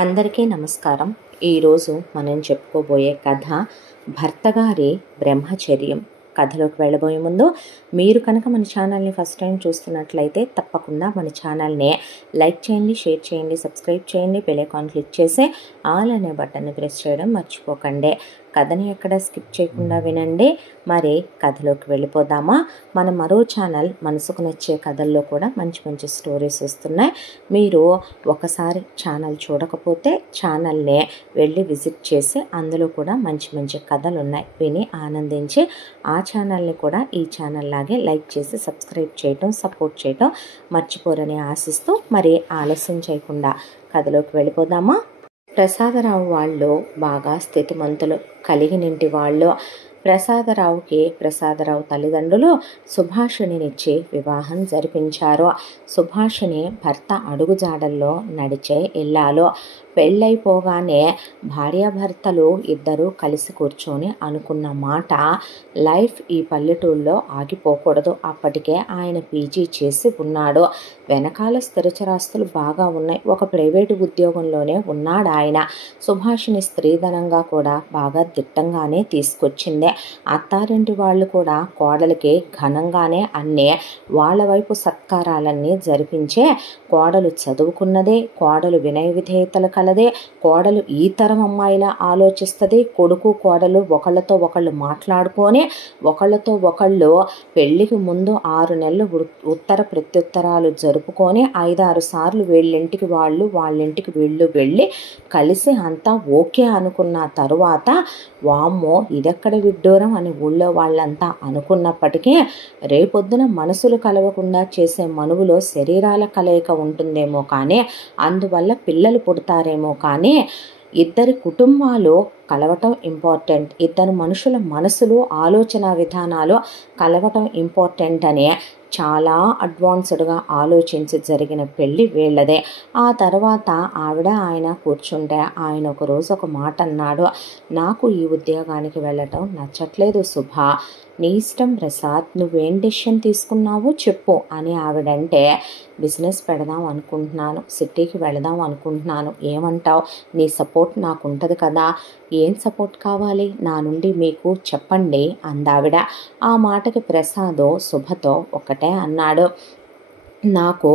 అందరికీ నమస్కారం. ఈరోజు మనం చెప్పుకోబోయే కథ భర్తగారి బ్రహ్మచర్యం. కథలోకి వెళ్ళబోయే ముందు మీరు కనుక మన ఛానల్ని ఫస్ట్ టైం చూస్తున్నట్లయితే తప్పకుండా మన ఛానల్ని లైక్ చేయండి, షేర్ చేయండి, సబ్స్క్రైబ్ చేయండి, బెల్ ఐకాన్ క్లిక్ చేసి ఆల్ అనే బటన్ని ప్రెస్ చేయడం మర్చిపోకండి. కథని ఎక్కడ స్కిప్ చేయకుండా వినండి. మరి కథలోకి వెళ్ళిపోదామా? మన మరో ఛానల్ మనసుకు నచ్చే కథల్లో కూడా మంచి మంచి స్టోరీస్ వస్తున్నాయి. మీరు ఒకసారి ఛానల్ చూడకపోతే ఛానల్ని వెళ్ళి విజిట్ చేసి అందులో కూడా మంచి మంచి కథలు ఉన్నాయి, విని ఆనందించి ఆ ఛానల్ని కూడా ఈ ఛానల్ లాగే లైక్ చేసి సబ్స్క్రైబ్ చేయటం, సపోర్ట్ చేయటం మర్చిపోరని ఆశిస్తూ మరి ఆలస్యం చేయకుండా కథలోకి వెళ్ళిపోదామా? ప్రసాదరావు వాళ్ళు బాగా స్థితిమంతులు, కలిగినింటి వాళ్ళు. ప్రసాదరావు తల్లిదండ్రులు సుభాషిణినిచ్చి వివాహం జరిపించారు. సుభాషిణి భర్త అడుగుజాడల్లో నడిచే ఇల్లాలు. పెళ్ళైపోగానే భార్యాభర్తలు ఇద్దరూ కలిసి కూర్చొని అనుకున్న మాట, లైఫ్ ఈ పల్లెటూళ్ళలో ఆగిపోకూడదు. అప్పటికే ఆయన పీజీ చేసి ఉన్నాడు. వెనకాల స్థిరచరాస్తులు బాగా ఉన్నాయి. ఒక ప్రైవేటు ఉద్యోగంలోనే ఉన్నాడు ఆయన. సుభాషిణి స్త్రీధనంగా కూడా బాగా దిట్టంగానే తీసుకొచ్చింది. అత్తారింటి వాళ్ళు కూడా కోడలికి ఘనంగానే అన్నీ వాళ్ళ వైపు సత్కారాలన్నీ జరిపించే, కోడలు చదువుకున్నదే, కోడలు వినయ విధేయతలు కలదే, కోడలు ఈ తరం అమ్మాయిలా ఆలోచిస్తుంది, కొడుకు కోడలు ఒకళ్ళతో ఒకళ్ళు మాట్లాడుకొని ఒకళ్ళతో ఒకళ్ళు పెళ్లికి ముందు 6 నెలలు ఉత్తర ప్రత్యుత్తరాలు జరుపుకొని 5-6 సార్లు వీళ్ళింటికి వాళ్ళు వాళ్ళింటికి వీళ్ళు వెళ్ళి కలిసి అంతా ఓకే అనుకున్న తరువాత వామ్మో ఇదెక్కడ విడ్డూరం అని ఊళ్ళో వాళ్ళంతా అనుకున్నప్పటికీ రేపొద్దున మనసులు కలవకుండా చేసే మనువులో శరీరాల కలయిక ఉంటుందేమో కానీ, అందువల్ల పిల్లలు పుడతారేమో కానీ, ఇద్దరి కుటుంబాలు కలవటం ఇంపార్టెంట్, ఇద్దరు మనుషుల మనసులు ఆలోచన విధానాలు కలవటం ఇంపార్టెంట్ అనే చాలా అడ్వాన్స్డ్గా ఆలోచించి జరిగిన పెళ్ళి వీళ్ళదే. ఆ తర్వాత ఆయన కూర్చుంటే ఆయన ఒకరోజు ఒక మాట అన్నాడు, నాకు ఈ ఉద్యోగానికి వెళ్ళటం నచ్చట్లేదు సుభా, నీ ఇష్టం ప్రసాద్, నువ్వేం డెసిషన్ తీసుకున్నావో చెప్పు అని ఆవిడంటే, బిజినెస్ పెడదాం అనుకుంటున్నాను, సిటీకి వెళదాం అనుకుంటున్నాను, ఏమంటావు? నీ సపోర్ట్ నాకు ఉంటుంది కదా. ఏం సపోర్ట్ కావాలి నా నుండి మీకు చెప్పండి అందావిడ. ఆ మాటకి ప్రసాద్ శుభతో ఒకటే అన్నాడు, నాకు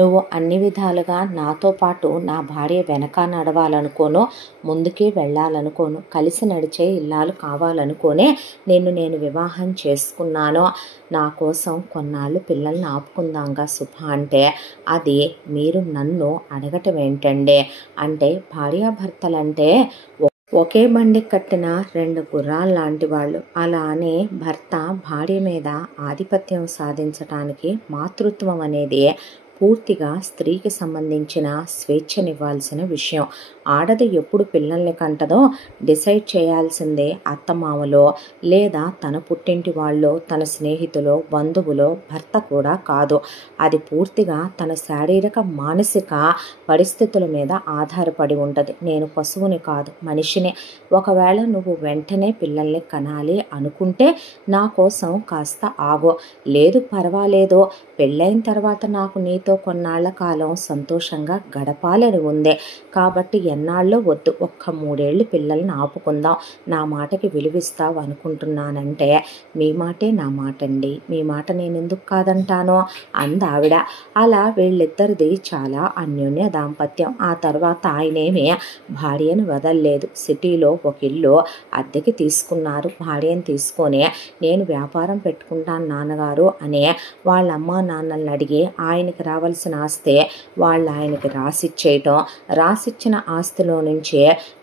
నువ్వు అన్ని విధాలుగా నాతో పాటు నా భార్య వెనక నడవాలనుకోను, ముందుకే వెళ్ళాలనుకోను, కలిసి నడిచే ఇల్లాలు కావాలనుకోనే నేను వివాహం చేసుకున్నాను. నా కోసం కొన్నాళ్ళు పిల్లల్ని ఆపుకుందాంగా శుభ అంటే, అది మీరు నన్ను అడగటం ఏంటండి? అంటే భార్యాభర్తలంటే ఒకే బండి కట్టిన 2 గుర్రాలు లాంటి వాళ్ళు. అలా అని భర్త భార్య మీద ఆధిపత్యం సాధించటానికి మాతృత్వం అనేది పూర్తిగా స్త్రీకి సంబంధించిన స్వేచ్ఛనివ్వాల్సిన విషయం. ఆడది ఎప్పుడు పిల్లల్ని కంటదో డిసైడ్ చేయాల్సిందే అత్తమామలో, లేదా తన పుట్టింటి వాళ్ళు, తన స్నేహితులో, బంధువులో, భర్త కూడా కాదు. అది పూర్తిగా తన శారీరక మానసిక పరిస్థితుల మీద ఆధారపడి ఉంటుంది. నేను పశువుని కాదు, మనిషిని. ఒకవేళ నువ్వు వెంటనే పిల్లల్ని కనాలి అనుకుంటే నా కోసం కాస్త ఆగో, లేదు పర్వాలేదు, పెళ్ళైన తర్వాత నాకు నీతో కొన్నాళ్ల కాలం సంతోషంగా గడపాలని ఉంది, కాబట్టి ఎన్నాళ్ళో వద్దు, ఒక్క 3 ఏళ్ళు పిల్లల్ని ఆపుకుందాం, నా మాటకి విలువిస్తావు అనుకుంటున్నానంటే, మీ మాటే నా మాట అండి, మీ మాట నేను ఎందుకు కాదంటానో అందావిడ. అలా వీళ్ళిద్దరిది చాలా అన్యోన్య దాంపత్యం. ఆ తర్వాత ఆయనేమి భార్యను వదలలేదు. సిటీలో ఒక ఇల్లు అద్దెకి తీసుకున్నారు. భార్యను తీసుకొని నేను వ్యాపారం పెట్టుకుంటాను నాన్నగారు అనే వాళ్ళ అమ్మా నాన్నల్ని అడిగి ఆయనకి రావాల్సిన ఆస్తి వాళ్ళు ఆయనకి రాసిచ్చేయటం, రాసిచ్చిన ఆస్తిలో నుంచే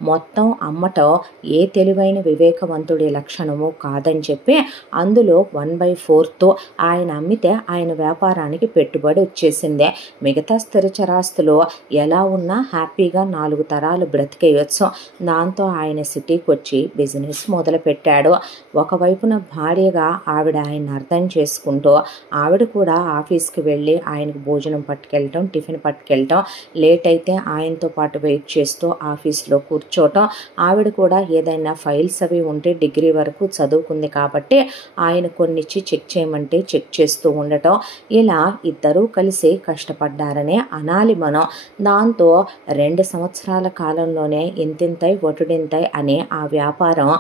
మొత్తం అమ్మటం ఏ తెలివైన వివేకవంతుడి లక్షణము కాదని చెప్పి అందులో 1/4 ఆయన అమ్మితే ఆయన వ్యాపారానికి పెట్టుబడి వచ్చేసిందే. మిగతా స్థిరచరాస్తులు ఎలా ఉన్నా హ్యాపీగా 4 తరాలు బ్రతికేయచ్చు. దాంతో ఆయన సిటీకి వచ్చి బిజినెస్ మొదలుపెట్టాడు. ఒకవైపున భార్యగా ఆవిడ ఆయన అర్థం చేసుకుంటూ, ఆవిడ కూడా ఆఫీస్కి వెళ్ళి ఆయనకు భోజనం పట్టుకెళ్ళటం, టిఫిన్ పట్టుకెళ్ళటం, లేట్ అయితే ఆయనతో పాటు వెయిట్ చేస్తూ ఆఫీస్లో కూర్చోవటం. ఆవిడ కూడా ఏదైనా ఫైల్స్ అవి ఉంటే డిగ్రీ వరకు చదువుకుంది కాబట్టి ఆయన కొన్నిచ్చి చెక్ చేయమంటే చెక్ చేస్తూ ఉండటం. ఇలా ఇద్దరూ కలిసి కష్టపడ్డారనే అనాలి మనం. దాంతో 2 సంవత్సరాల కాలంలోనే ఇంతింతై ఒటుడింతై అనే ఆ వ్యాపారం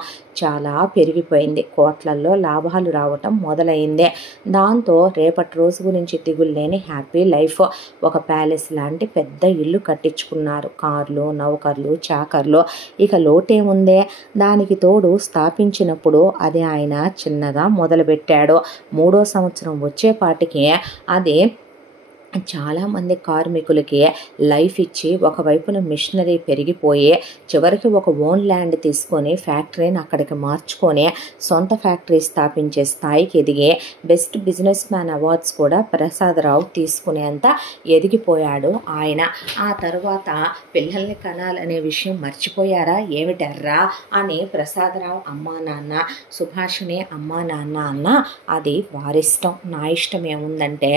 చాలా పెరిగిపోయింది. కోట్లల్లో లాభాలు రావటం మొదలైంది. దాంతో రేపటి రోజు గురించి దిగుల్లేని హ్యాపీ లైఫ్. ఒక ప్యాలెస్ లాంటి పెద్ద ఇల్లు కట్టించుకున్నారు. కార్లు, నౌకర్లు, చాకర్లు. ఇక లోటేముందే? దానికి తోడు స్థాపించినప్పుడు అది ఆయన చిన్నగా మొదలుపెట్టాడు. 3వ సంవత్సరం వచ్చేపాటికి అది చాలామంది కార్మికులకి లైఫ్ ఇచ్చి ఒకవైపున మిషనరీ పెరిగిపోయి చివరికి ఒక ఓన్ ల్యాండ్ తీసుకొని ఫ్యాక్టరీని అక్కడికి మార్చుకొని సొంత ఫ్యాక్టరీ స్థాపించే స్థాయికి ఎదిగి బెస్ట్ బిజినెస్ మ్యాన్ అవార్డ్స్ కూడా ప్రసాదరావు తీసుకునేంత ఎదిగిపోయాడు ఆయన. ఆ తర్వాత పిల్లల్ని కనాలనే విషయం మర్చిపోయారా ఏమిటర్రా అని ప్రసాదరావు అమ్మా నాన్న, సుభాషిణి అమ్మా నాన్న అన్న అది వారిష్టం. నా ఇష్టం ఏముందంటే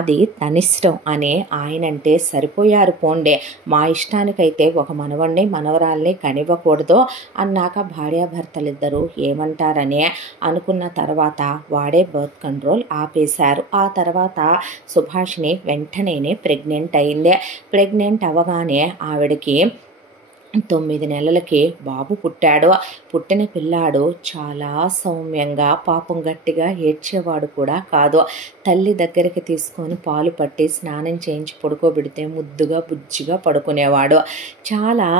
అది తనిష్టం అని ఆయనంటే సరిపోయారు పోండే. మా ఇష్టానికైతే ఒక మనవణ్ణి మనవరాల్ని కనివ్వకూడదు అన్నాక భార్యాభర్తలిద్దరూ ఏమంటారని అనుకున్న తర్వాత వాడే బర్త్ కంట్రోల్ ఆపేశారు. ఆ తర్వాత సుభాషిణి వెంటనే ప్రెగ్నెంట్ అయింది. ప్రెగ్నెంట్ అవ్వగానే ఆవిడకి 9 నెలలకి బాబు పుట్టాడు. పుట్టిన పిల్లాడు చాలా సౌమ్యంగా, పాపం గట్టిగా ఏడ్చేవాడు కూడా కాదు. తల్లి దగ్గరికి తీసుకొని పాలు పట్టి స్నానం చేయించి పడుకోబెడితే ముద్దుగా బుజ్జిగా పడుకునేవాడు. చాలా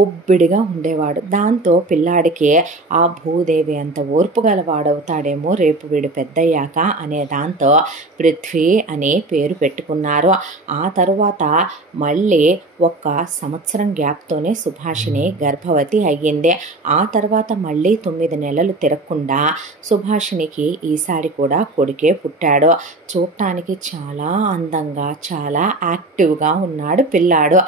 ఒబ్బిడిగా ఉండేవాడు. దాంతో పిల్లాడికి ఆ భూదేవి అంత ఓర్పు గలవాడవుతాడేమో రేపు వీడు పెద్దయ్యాక అనే దాంతో పృథ్వీ అని పేరు పెట్టుకున్నారు. ఆ తరువాత మళ్ళీ 1 సంవత్సరం గ్యాప్తోనే సుభాషిణి గర్భవతి అయ్యింది. ఆ తర్వాత మళ్ళీ 9 నెలలు తిరగకుండా సుభాషినికి ఈసారి కూడా కొడుకే పుట్టాడు. చూడటానికి చాలా అందంగా, చాలా యాక్టివ్గా ఉన్నాడు పిల్లాడు.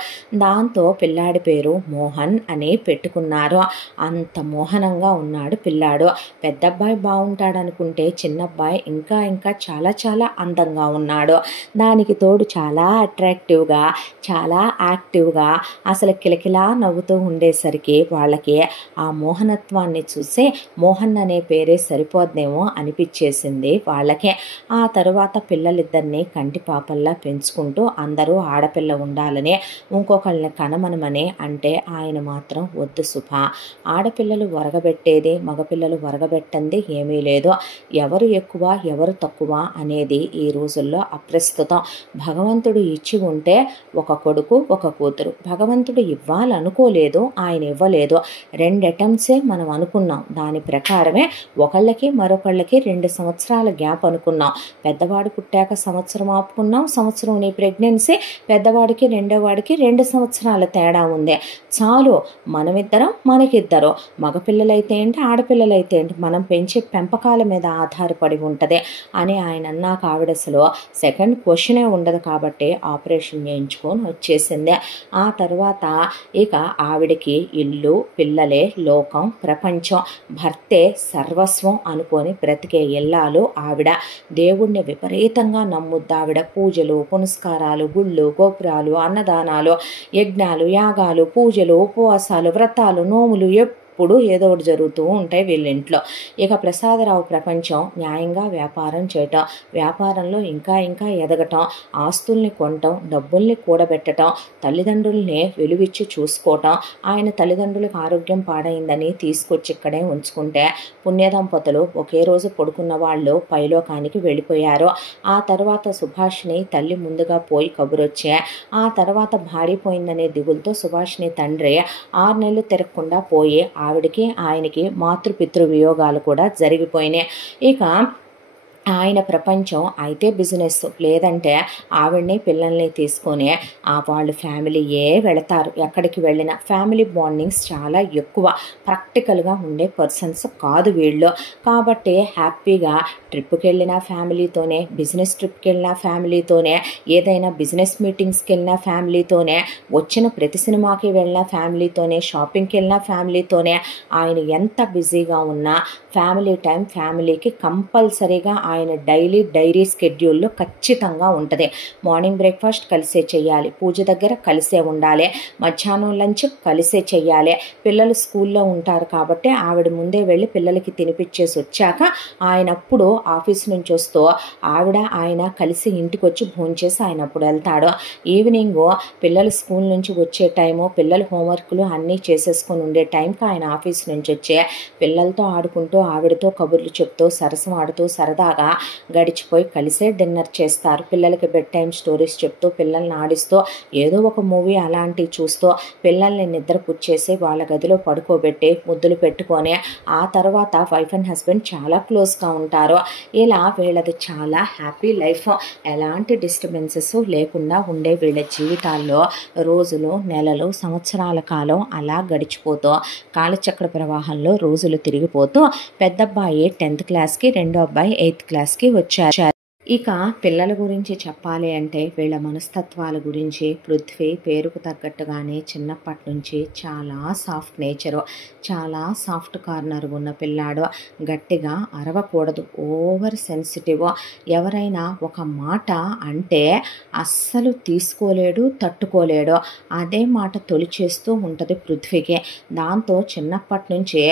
దాంతో పిల్లాడి పేరు మోహన్ అని పెట్టుకున్నారు. అంత మోహనంగా ఉన్నాడు పిల్లాడు. పెద్దబ్బాయి బాగుంటాడనుకుంటే చిన్నబ్బాయి ఇంకా ఇంకా చాలా చాలా అందంగా ఉన్నాడు. దానికి తోడు చాలా అట్రాక్టివ్గా, చాలా యాక్టివ్గా, అసలు కిలకిలా నవ్వుతూ ఉండేసరికి వాళ్ళకి ఆ మోహనత్వాన్ని చూసి మోహన్ అనే పేరే సరిపోద్దేమో అనిపించేసింది వాళ్ళకే. ఆ తరువాత పిల్లలిద్దరినీ కంటి పాపల్లా పెంచుకుంటూ అందరూ ఆడపిల్ల ఉండాలని ఇంకొకళ్ళని కనమనమని అంటే ఆయన మాత్రం వద్దు సుభ, ఆడపిల్లలు వరగబెట్టేది మగపిల్లలు వరగబెట్టంది ఏమీ లేదు. ఎవరు ఎక్కువ ఎవరు తక్కువ అనేది ఈ రోజుల్లో అప్రస్తుతం. భగవంతుడు ఇచ్చి ఉంటే ఒక కొడుకు ఒక కూతురు. భగవంతుడు ఇవ్వాలనుకోలేదు, ఆయన ఇవ్వలేదు. 2 అటెంప్ట్సే మనం అనుకున్నాం. దాని ప్రకారమే ఒకళ్ళకి మరొకళ్ళకి 2 సంవత్సరాల గ్యాప్ అనుకున్నాం. పెద్దవాడు పుట్టాక సంవత్సరం ఆపుకున్నాం. సంవత్సరం నీ ప్రెగ్నెన్సీ, పెద్దవాడికి రెండోవాడికి 2 సంవత్సరాల తేడా ఉంది. చాలు, మనమిద్దరం మనకిద్దరు. మగపిల్లలైతే ఏంటి, ఆడపిల్లలైతే ఏంటి, మనం పెంచే పెంపకాల మీద ఆధారపడి ఉంటుంది అని ఆయన అన్నాక ఆవిడ అసలు సెకండ్ క్వశ్చనే ఉండదు కాబట్టి ఆపరేషన్ చేయించుకొని వచ్చేసింది. ఆ తర్వాత ఇక ఆవిడకి ఇల్లు, పిల్లలే లోకం, ప్రపంచం, భర్తే సర్వస్వం అనుకొని బ్రతికే ఇల్లాలు ఆవిడ. దేవుణ్ణి విపరీతంగా నమ్ముద్ది ఆవిడ. పూజలు, పునస్కారాలు, గుళ్ళు, గోపురాలు, అన్నదానాలు, యజ్ఞాలు, యాగాలు, పూజలు, ఉపవాసాలు, వ్రతాలు, నోములు ఎప్పుడు ఏదో ఒకటి జరుగుతూ ఉంటాయి వీళ్ళింట్లో. ఇక ప్రసాదరావు ప్రపంచం న్యాయంగా వ్యాపారం చేయటం, వ్యాపారంలో ఇంకా ఇంకా ఎదగటం, ఆస్తుల్ని కొనటం, డబ్బుల్ని కూడబెట్టడం, తల్లిదండ్రుల్ని విలువిచ్చి చూసుకోవటం. ఆయన తల్లిదండ్రులకు ఆరోగ్యం పాడైందని తీసుకొచ్చి ఇక్కడే ఉంచుకుంటే పుణ్యదంపతులు ఒకే రోజు పడుకున్న వాళ్ళు పైలోకానికి వెళ్ళిపోయారు. ఆ తర్వాత సుభాషిని తల్లి ముందుగా పోయి కబురొచ్చే, ఆ తర్వాత భార్య పోయిందనే దిగులతో సుభాషిని తండ్రి 6 నెలలు తిరగకుండా పోయి ఆవిడికి ఆయనకి మాతృపితృ వియోగాలు కూడా జరిగిపోయినాయి. ఇక ఆయన ప్రపంచం అయితే బిజినెస్, లేదంటే ఆవిడ్ని పిల్లల్ని తీసుకొని వాళ్ళు ఫ్యామిలీయే వెళతారు. ఎక్కడికి వెళ్ళినా ఫ్యామిలీ బాండింగ్స్ చాలా ఎక్కువ. ప్రాక్టికల్గా ఉండే పర్సన్స్ కాదు వీళ్ళు. కాబట్టి హ్యాపీగా ట్రిప్కి వెళ్ళినా ఫ్యామిలీతోనే, బిజినెస్ ట్రిప్కి వెళ్ళినా ఫ్యామిలీతోనే, ఏదైనా బిజినెస్ మీటింగ్స్కి వెళ్ళినా ఫ్యామిలీతోనే, వచ్చిన ప్రతి సినిమాకి వెళ్ళినా ఫ్యామిలీతోనే, షాపింగ్కి వెళ్ళినా ఫ్యామిలీతోనే. ఆయన ఎంత బిజీగా ఉన్నా ఫ్యామిలీ టైం ఫ్యామిలీకి కంపల్సరీగా ఆయన డైరీ స్కెడ్యూల్లో ఖచ్చితంగా ఉంటుంది. మార్నింగ్ బ్రేక్ఫాస్ట్ కలిసే చేయాలి, పూజ దగ్గర కలిసే ఉండాలి, మధ్యాహ్నం లంచ్ కలిసే చేయాలి. పిల్లలు స్కూల్లో ఉంటారు కాబట్టి ఆవిడ ముందే వెళ్ళి పిల్లలకి తినిపించేసి వచ్చాక ఆయన అప్పుడు ఆఫీస్ నుంచి వస్తూ ఆయన కలిసి ఇంటికి వచ్చి భోంచేసి ఆయన అప్పుడు వెళ్తాడు. ఈవినింగ్ పిల్లలు స్కూల్ నుంచి వచ్చే టైము, పిల్లలు హోంవర్క్లు అన్నీ చేసేసుకొని ఉండే టైంకి ఆయన ఆఫీస్ నుంచి వచ్చే పిల్లలతో ఆడుకుంటూ ఆవిడతో కబుర్లు చెప్తూ సరసం ఆడుతూ సరదాగా గడిచిపోయి కలిసే డిన్నర్ చేస్తారు. పిల్లలకి బెడ్ టైం స్టోరీస్ చెప్తూ పిల్లల్ని ఆడిస్తూ ఏదో ఒక మూవీ అలాంటివి చూస్తూ పిల్లల్ని నిద్ర పుచ్చేసి వాళ్ళ గదిలో పడుకోబెట్టి ముద్దులు పెట్టుకొని ఆ తర్వాత వైఫ్ అండ్ హస్బెండ్ చాలా క్లోజ్గా ఉంటారు. ఇలా వీళ్ళది చాలా హ్యాపీ లైఫ్, ఎలాంటి డిస్టర్బెన్సెస్ లేకుండా ఉండే వీళ్ళ జీవితాల్లో రోజులు, నెలలు, సంవత్సరాల కాలం అలా గడిచిపోతూ కాలచక్ర ప్రవాహంలో రోజులు తిరిగిపోతూ పెద్దబ్బాయి 10th క్లాస్కి, రెండో అబ్బాయి 8th క్లాస్కి వచ్చారు. ఇక పిల్లల గురించి చెప్పాలి అంటే వీళ్ళ మనస్తత్వాల గురించి పృథ్వీ పేరుకు తగ్గట్టుగానే చిన్నప్పటి నుంచి చాలా సాఫ్ట్ నేచరు, చాలా సాఫ్ట్ కార్నర్ ఉన్న పిల్లాడు. గట్టిగా అరవకూడదు, ఓవర్ సెన్సిటివ్. ఎవరైనా ఒక మాట అంటే అస్సలు తీసుకోలేడు, తట్టుకోలేడు. అదే మాట తొలిచేస్తూ ఉంటుంది పృథ్వీకి. దాంతో చిన్నప్పటి నుంచే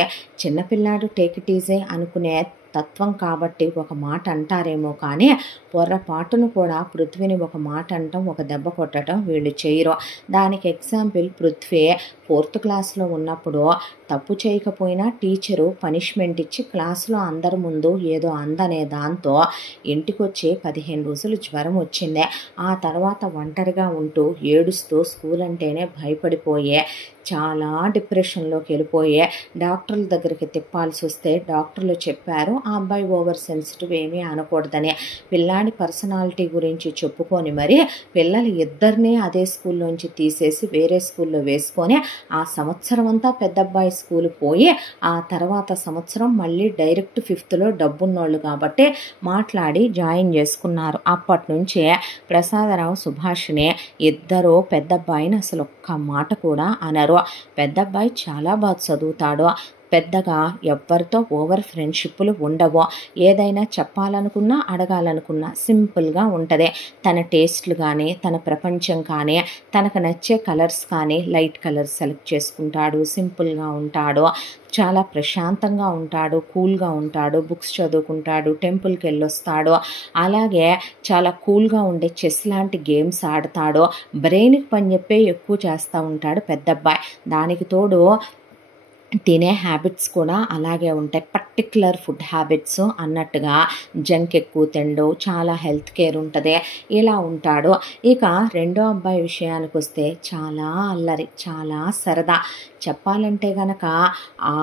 చిన్నపిల్లాడు టేక్ ఇట్ ఈజీ అనుకునే తత్వం కాబట్టి ఒక మాట అంటారేమో కానీ పొర్రపాటును కూడా పృథ్వీని ఒక మాట అంటాం, ఒక దెబ్బ కొట్టడం వీళ్ళు చేయరు. దానికి ఎగ్జాంపుల్ పృథ్వీ 4th క్లాస్లో ఉన్నప్పుడు తప్పు చేయకపోయినా టీచరు పనిష్మెంట్ ఇచ్చి క్లాసులో అందరి ముందు ఏదో అందనే దాంతో ఇంటికొచ్చి 15 రోజులు జ్వరం వచ్చిందే. ఆ తర్వాత ఒంటరిగా ఉంటూ ఏడుస్తూ స్కూల్ అంటేనే భయపడిపోయే చాలా డిప్రెషన్లోకి వెళ్ళిపోయే డాక్టర్ల దగ్గరికి తిప్పాల్సి వస్తే డాక్టర్లు చెప్పారు ఆ అబ్బాయి ఓవర్ సెన్సిటివ్, ఏమీ అనకూడదని. పిల్లాడి పర్సనాలిటీ గురించి చెప్పుకొని మరి పిల్లలు ఇద్దరినీ అదే స్కూల్లోంచి తీసేసి వేరే స్కూల్లో వేసుకొని ఆ సంవత్సరం అంతా పెద్దబ్బాయి స్కూల్ పోయి ఆ తర్వాత సంవత్సరం మళ్ళీ డైరెక్ట్ 5th డబ్బున్నోళ్ళు కాబట్టి మాట్లాడి జాయిన్ చేసుకున్నారు. అప్పటి నుంచే ప్రసాదరావు, సుభాషిణి ఇద్దరు పెద్దబ్బాయిని అసలు ఒక్క మాట కూడా అనరు. పెద్దబ్బాయి చాలా బాగా చదువుతాడు, పెద్దగా ఎవ్వరితో ఓవర్ ఫ్రెండ్షిప్లు ఉండవు. ఏదైనా చెప్పాలనుకున్నా అడగాలనుకున్నా సింపుల్గా ఉంటుంది. తన టేస్ట్లు కానీ తన ప్రపంచం కానీ తనకు నచ్చే కలర్స్ కానీ లైట్ కలర్స్ సెలెక్ట్ చేసుకుంటాడు, సింపుల్గా ఉంటాడు, చాలా ప్రశాంతంగా ఉంటాడు, కూల్గా ఉంటాడు, బుక్స్ చదువుకుంటాడు, టెంపుల్కి వెళ్ళొస్తాడు. అలాగే చాలా కూల్గా ఉండే చెస్ లాంటి గేమ్స్ ఆడతాడు. బ్రెయిన్కి పని చెప్పే ఎక్కువ చేస్తూ ఉంటాడు పెద్దబ్బాయి. దానికి తోడు తినే హ్యాబిట్స్ కూడా అలాగే ఉంటాయి, పర్టిక్యులర్ ఫుడ్ హ్యాబిట్స్ అన్నట్టుగా. జంక్ ఎక్కువ తిండు, చాలా హెల్త్ కేర్ ఉంటుంది, ఇలా ఉంటాడు. ఇక రెండో అబ్బాయి విషయానికి వస్తే చాలా అల్లరి, చాలా సరదా. చెప్పాలంటే గనక ఆ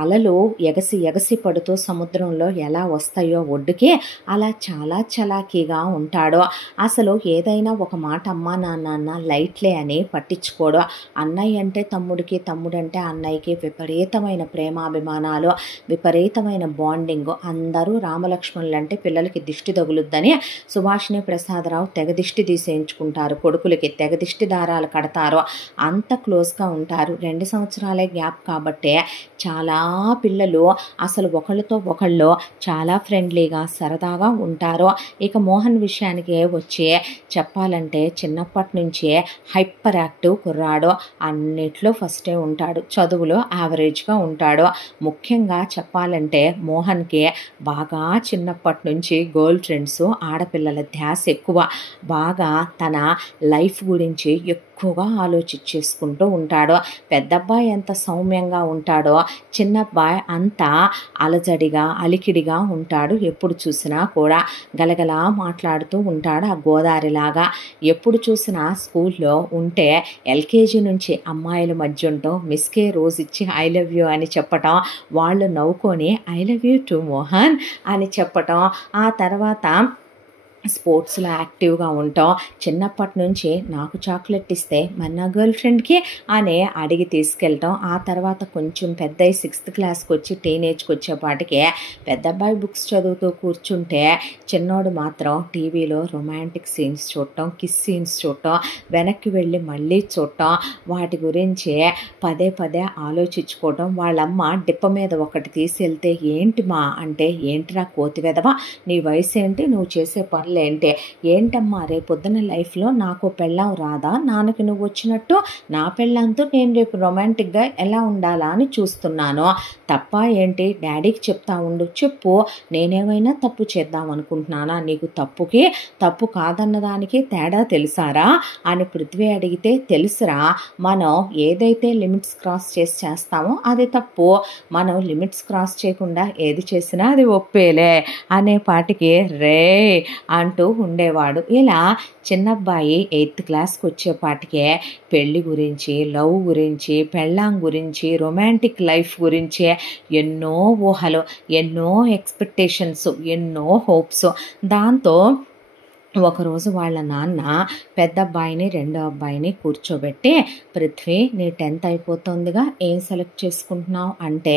అలలు ఎగసి పడుతూ సముద్రంలో ఎలా వస్తాయో ఒడ్డుకి అలా చాలా చలాకీగా ఉంటాడు. అసలు ఏదైనా ఒక మాట అమ్మా నాన్న లైట్లే అని పట్టించుకోడు. అన్నయ్య అంటే తమ్ముడికి, తమ్ముడంటే అన్నయ్యకి విపరీతమైన ప్రేమాభిమానాలు, విపరీతమైన బాండింగ్. అందరూ రామలక్ష్మణులు అంటే పిల్లలకి దిష్టి తగులుద్దని సుభాషిణి, ప్రసాదరావు తెగ దిష్టి తీసేయించుకుంటారు, కొడుకులకి తెగ దిష్టి దారాలు కడతారు. అంత క్లోజ్గా ఉంటారు. 2 సంవత్సరాలే గ్యాప్ కాబట్టి చాలా పిల్లలు అసలు ఒకళ్ళతో ఒకళ్ళు చాలా ఫ్రెండ్లీగా సరదాగా ఉంటారు. ఇక మోహన్ విషయానికి వచ్చి చెప్పాలంటే చిన్నప్పటి నుంచే హైపర్ యాక్టివ్ కుర్రాడు, అన్నిట్లో ఫస్టే ఉంటాడు, చదువులో యావరేజ్గా ఉంటాడు. ముఖ్యంగా చెప్పాలంటే మోహన్కి బాగా చిన్నప్పటి నుంచి గర్ల్ ఫ్రెండ్స్, ఆడపిల్లల ధ్యాస ఎక్కువ. బాగా తన లైఫ్ గురించి ఎక్కువగా ఆలోచించేసుకుంటూ ఉంటాడు. పెద్దబ్బాయి ఎంత సౌమ్యంగా ఉంటాడో చిన్నబ్బాయి అంత అలజడిగా అలికిడిగా ఉంటాడు. ఎప్పుడు చూసినా కూడా గలగలా మాట్లాడుతూ ఉంటాడు, ఆ గోదారిలాగా. ఎప్పుడు చూసినా స్కూల్లో ఉంటే ఎల్కేజీ నుంచి అమ్మాయిల మధ్య ఉంటూ మిస్కే రోజు ఇచ్చి ఐ లవ్ యూ అని చెప్పటం, వాళ్ళు నవ్వుకొని I love you too Mohan అని చెప్పటం. ఆ తర్వాత స్పోర్ట్స్లో యాక్టివ్గా ఉంటాం. చిన్నప్పటి నుంచి నాకు చాక్లెట్ ఇస్తే మరి నా గర్ల్ ఫ్రెండ్కి అనే అడిగి తీసుకెళ్ళటం. ఆ తర్వాత కొంచెం పెద్ద 6th క్లాస్కి వచ్చి టీనేజ్కి వచ్చేపాటికి పెద్ద అబ్బాయి బుక్స్ చదువుతూ కూర్చుంటే చిన్నోడు మాత్రం టీవీలో రొమాంటిక్ సీన్స్ చూడటం, కిస్ సీన్స్ చూడటం, వెనక్కి వెళ్ళి మళ్ళీ చూడటం, వాటి గురించి పదే పదే ఆలోచించుకోవటం. వాళ్ళమ్మ డిప్ప మీద ఒకటి తీసుకెళ్తే ఏంటి మా అంటే, ఏంటిరా కోతి వెదవా, నీ వయసు ఏంటి, నువ్వు చేసే పనులు ఏంటి, ఏంటమ్మా రేపొద్దున లైఫ్లో నాకు పెళ్ళాం రాదా, నాన్నకి నువ్వు వచ్చినట్టు నా పెళ్ళంతో నేను రేపు రొమాంటిక్గా ఎలా ఉండాలా అని చూస్తున్నాను, తప్ప ఏంటి, డాడీకి చెప్తా ఉండు, చెప్పు, నేనేమైనా తప్పు చేద్దాం అనుకుంటున్నానా, నీకు తప్పుకి తప్పు కాదన్నదానికి తేడా తెలుసారా అని పృథ్వీ అడిగితే, తెలుసురా, మనం ఏదైతే లిమిట్స్ క్రాస్ చేసి చేస్తామో అది తప్పు, మనం లిమిట్స్ క్రాస్ చేయకుండా ఏది చేసినా అది ఒప్పేలే అనే పాటికి రే అంటూ ఉండేవాడు. ఇలా చిన్నబ్బాయి 8th క్లాస్కి వచ్చేపాటికే పెళ్ళి గురించి, లవ్ గురించి, పెళ్ళాం గురించి, రొమాంటిక్ లైఫ్ గురించి ఎన్నో ఊహలు, ఎన్నో ఎక్స్పెక్టేషన్స్, ఎన్నో హోప్స్. దాంతో ఒకరోజు వాళ్ళ నాన్న పెద్ద అబ్బాయిని రెండో అబ్బాయిని కూర్చోబెట్టి, పృథ్వీ నీ 10th అయిపోతుందిగా, ఏం సెలెక్ట్ చేసుకుంటున్నావు అంటే,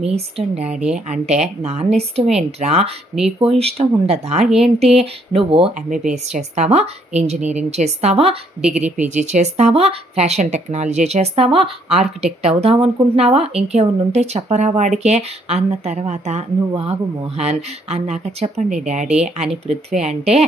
మీ ఇష్టం డాడీ అంటే, నాన్న ఇష్టం ఏంట్రా, నీకో ఇష్టం ఉండదా ఏంటి, నువ్వు ఎంబీబీఎస్ చేస్తావా, ఇంజనీరింగ్ చేస్తావా, డిగ్రీ పీజీ చేస్తావా, ఫ్యాషన్ టెక్నాలజీ చేస్తావా, ఆర్కిటెక్ట్ అవుదాం అనుకుంటున్నావా, ఇంకేమన్నా ఉంటే చెప్పరా వాడికే అన్న తర్వాత, నువ్వు ఆగు మోహన్ అన్నాక చెప్పండి డాడీ అని పృథ్వీ అంటే,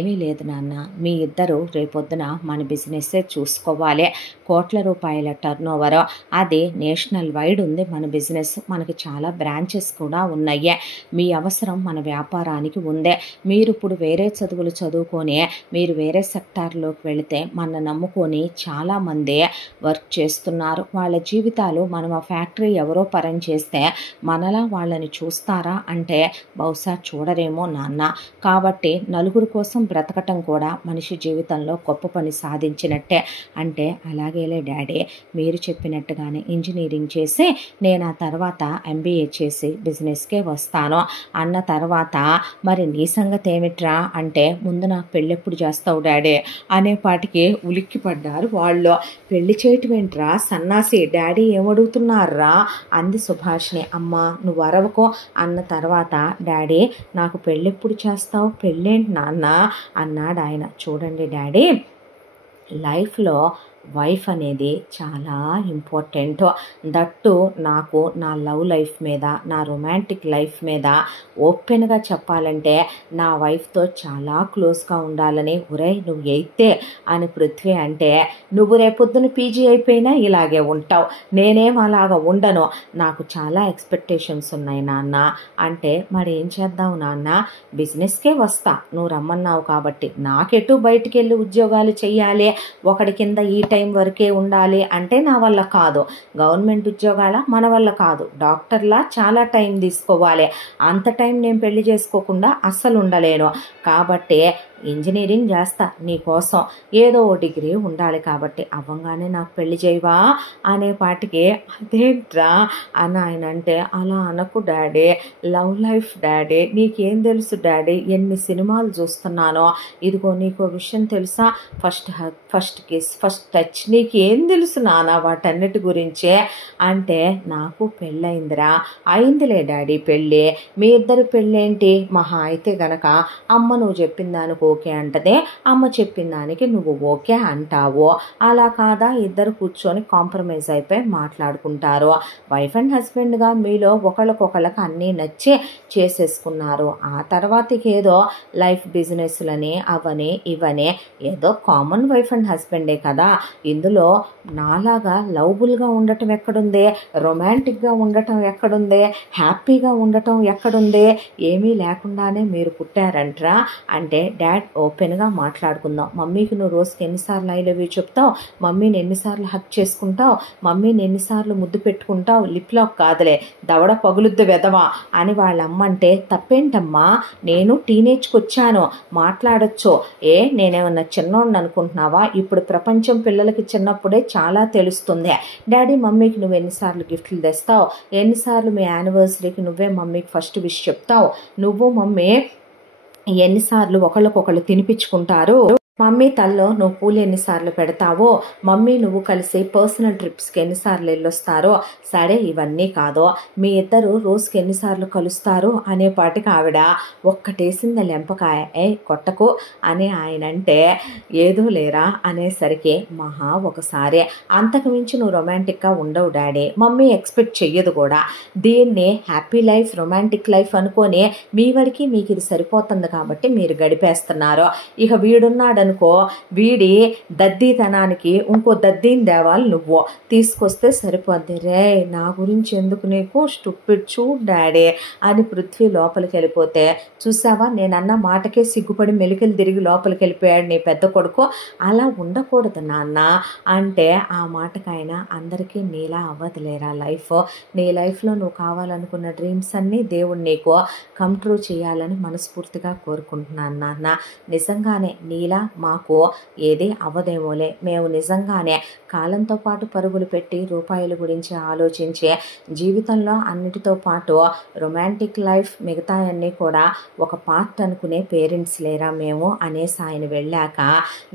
ఏమీ లేదు నాన్న, మీ ఇద్దరు రేపొద్దున మన బిజినెస్సే చూసుకోవాలి, కోట్ల రూపాయల టర్నోవర్, అది నేషనల్ వైడ్ ఉంది మన బిజినెస్, మనకి చాలా బ్రాంచెస్ కూడా ఉన్నాయి, మీ అవసరం మన వ్యాపారానికి ఉందే, మీరు ఇప్పుడు వేరే చదువులు చదువుకొని మీరు వేరే సెక్టార్లోకి వెళితే మన నమ్ముకొని చాలామంది వర్క్ చేస్తున్నారు, వాళ్ళ జీవితాలు మనం ఆ ఫ్యాక్టరీ ఎవరో పరం చేస్తే మనలా వాళ్ళని చూస్తారా అంటే బహుశా చూడరేమో నాన్న, కాబట్టి నలుగురు కోసం బ్రతకటం కూడా మనిషి జీవితంలో గొప్ప పని సాధించినట్టే అంటే, అలాగేలే డాడీ, మీరు చెప్పినట్టుగానే ఇంజనీరింగ్ చేసి నేను ఆ తర్వాత ఎంబీఏ చేసి బిజినెస్కే వస్తాను అన్న తర్వాత, మరి నీ సంగతి ఏమిట్రా అంటే, ముందు నాకు పెళ్ళెప్పుడు చేస్తావు డాడీ అనేపాటికి ఉలిక్కి పడ్డారు వాళ్ళు. పెళ్లి చేయటం ఏంట్రా సన్నాసి, డాడీ ఏమడుగుతున్నారా అంది సుభాషిణి. అమ్మ నువ్వు అరవకో అన్న తర్వాత, డాడీ నాకు పెళ్ళెప్పుడు చేస్తావు, పెళ్ళేంటి నాన్న అన్నాడు ఆయన. చూడండి డాడీ, లైఫ్లో వైఫ్ అనేది చాలా ఇంపార్టెంట్, దట్టు నాకు నా లవ్ లైఫ్ మీద, నా రొమాంటిక్ లైఫ్ మీద ఓపెన్గా చెప్పాలంటే నా వైఫ్తో చాలా క్లోజ్గా ఉండాలని, ఒరే నువ్వు అయితే అని పృథ్వీ అంటే, నువ్వు రేపొద్దున పీజీ అయిపోయినా ఇలాగే ఉంటావు, నేనేం అలాగ ఉండను, నాకు చాలా ఎక్స్పెక్టేషన్స్ ఉన్నాయి నాన్న అంటే, మరి ఏం చేద్దాం నాన్న, బిజినెస్కే వస్తా, నువ్వు రమ్మన్నావు కాబట్టి, నాకెటు బయటికి వెళ్ళి ఉద్యోగాలు చెయ్యాలి, ఒకటి కింద ఈ టైం వరకే ఉండాలి అంటే నా వల్ల కాదు, గవర్నమెంట్ ఉద్యోగాల మన వల్ల కాదు, డాక్టర్లా చాలా టైం తీసుకోవాలి, అంత టైం నేను పెళ్లి చేసుకోకుండా అస్సలు ఉండలేను, కాబట్టి ఇంజనీరింగ్ చేస్తా నీకోసం, ఏదో ఓ డిగ్రీ ఉండాలి, కాబట్టి అవ్వంగానే నాకు పెళ్లి చేయవా అనేపాటికి, అదేంట్రా అని ఆయన అంటే, అలా అనకు డాడీ, లవ్ లైఫ్ డాడీ, నీకేం తెలుసు డాడీ, ఎన్ని సినిమాలు చూస్తున్నానో, ఇదిగో నీకో విషయం తెలుసా, first hug, first kiss, first touch, నీకేం తెలుసు నాన్న వాటన్నిటి గురించే అంటే, నాకు పెళ్ళయిందిరా, అయిందిలే డాడీ పెళ్ళి, మీ ఇద్దరు పెళ్ళేంటి, మహా అయితే గనక అమ్మ నువ్వు చెప్పిన దానికి ఓకే అంటదే, అమ్మ చెప్పిన దానికి నువ్వు ఓకే అంటావు, అలా కాదా ఇద్దరు కూర్చొని కాంప్రమైజ్ అయిపోయి మాట్లాడుకుంటారు, వైఫ్ అండ్ హస్బెండ్గా మీలో ఒకళ్ళకొకళ్ళకి అన్నీ నచ్చి చేసేసుకున్నారు, ఆ తర్వాత ఏదో లైఫ్ బిజినెస్లని అవని ఇవని, ఏదో కామన్ వైఫ్ అండ్ హస్బెండే కదా, ఇందులో నాలాగా లవ్బుల్గా ఉండటం ఎక్కడుంది, రొమాంటిక్గా ఉండటం ఎక్కడుంది, హ్యాపీగా ఉండటం ఎక్కడుంది, ఏమీ లేకుండానే మీరు పుట్టారంట్రా అంటే, డాడ్ ఓపెన్గా మాట్లాడుకుందాం, మమ్మీకి నువ్వు రోజుకి ఎన్నిసార్లు ఐ లవ్ యూ చెప్తావు, మమ్మీని ఎన్నిసార్లు హక్ చేసుకుంటావు, మమ్మీని ఎన్నిసార్లు ముద్దు పెట్టుకుంటావు, లిప్ లాక్ కాదులే దవడ పగులుద్దు వెదవా అని వాళ్ళ అమ్మ అంటే, తప్పేంటమ్మా, నేను టీనేజ్కి వచ్చాను, మాట్లాడొచ్చు, నేనేమన్నా చిన్నోడిని అనుకుంటున్నావా, ఇప్పుడు ప్రపంచం పిల్లలకి చిన్నప్పుడే చాలా తెలుస్తుంది, డాడీ మమ్మీకి నువ్వు ఎన్నిసార్లు గిఫ్ట్లు తెస్తావు, ఎన్నిసార్లు మీ యానివర్సరీకి నువ్వే మమ్మీకి ఫస్ట్ విష్ చెప్తావు, నువ్వు మమ్మీ ఎన్నిసార్లు ఒకళ్ళకొకళ్ళు తినిపించుకుంటారు. మమ్మీ తల్లో నువ్వు పూలు ఎన్నిసార్లు పెడతావో, మమ్మీ నువ్వు కలిసి పర్సనల్ ట్రిప్స్కి ఎన్నిసార్లు వెళ్ళొస్తారో, సరే ఇవన్నీ కాదు మీ ఇద్దరు రోజుకి ఎన్నిసార్లు కలుస్తారు అనేపాటికి ఆవిడ ఒక్కటేసింది లెంపకాయ. కొట్టకు అని ఆయన అంటే ఏదో లేరా అనేసరికి మహా ఒకసారి, అంతకుమించి నువ్వు రొమాంటిక్గా ఉండవు డాడీ, మమ్మీ ఎక్స్పెక్ట్ చెయ్యదు కూడా. దీన్ని హ్యాపీ లైఫ్ రొమాంటిక్ లైఫ్ అనుకొని మీ వరకు మీకు ఇది సరిపోతుంది కాబట్టి మీరు గడిపేస్తున్నారు. ఇక వీడున్నాడనుకో, వీడి దద్దీతనానికి ఇంకో దద్దీని దేవాలి, నువ్వు తీసుకొస్తే సరిపోద్ది. రే నా గురించి ఎందుకు నీకు, స్టూపిడ్ చూడ్ డాడీ అని పృథ్వీ లోపలికి వెళ్ళిపోతే, చూసావా నేనన్న మాటకే సిగ్గుపడి మెలికలు తిరిగి లోపలికి వెళ్ళిపోయాడు నీ పెద్ద కొడుకు, అలా ఉండకూడదు నాన్న అంటే ఆ మాటకైనా అందరికీ నీలా అవ్వదులేరా లైఫ్. నీ లైఫ్లో నువ్వు కావాలనుకున్న డ్రీమ్స్ అన్నీ దేవుడు నీకు కమ్ ట్రూ చేయాలని మనస్ఫూర్తిగా కోరుకుంటున్నాను నాన్న. నిజంగానే నీలా మాకు ఏది అవ్వదేమోలే, మేము నిజంగానే కాలంతో పాటు పరుగులు పెట్టి రూపాయల గురించి ఆలోచించే జీవితంలో అన్నిటితో పాటు రొమాంటిక్ లైఫ్ మిగతా అన్నీ కూడా ఒక పార్ట్ అనుకునే పేరెంట్స్ లేరా మేము అనేసి ఆయన వెళ్ళాక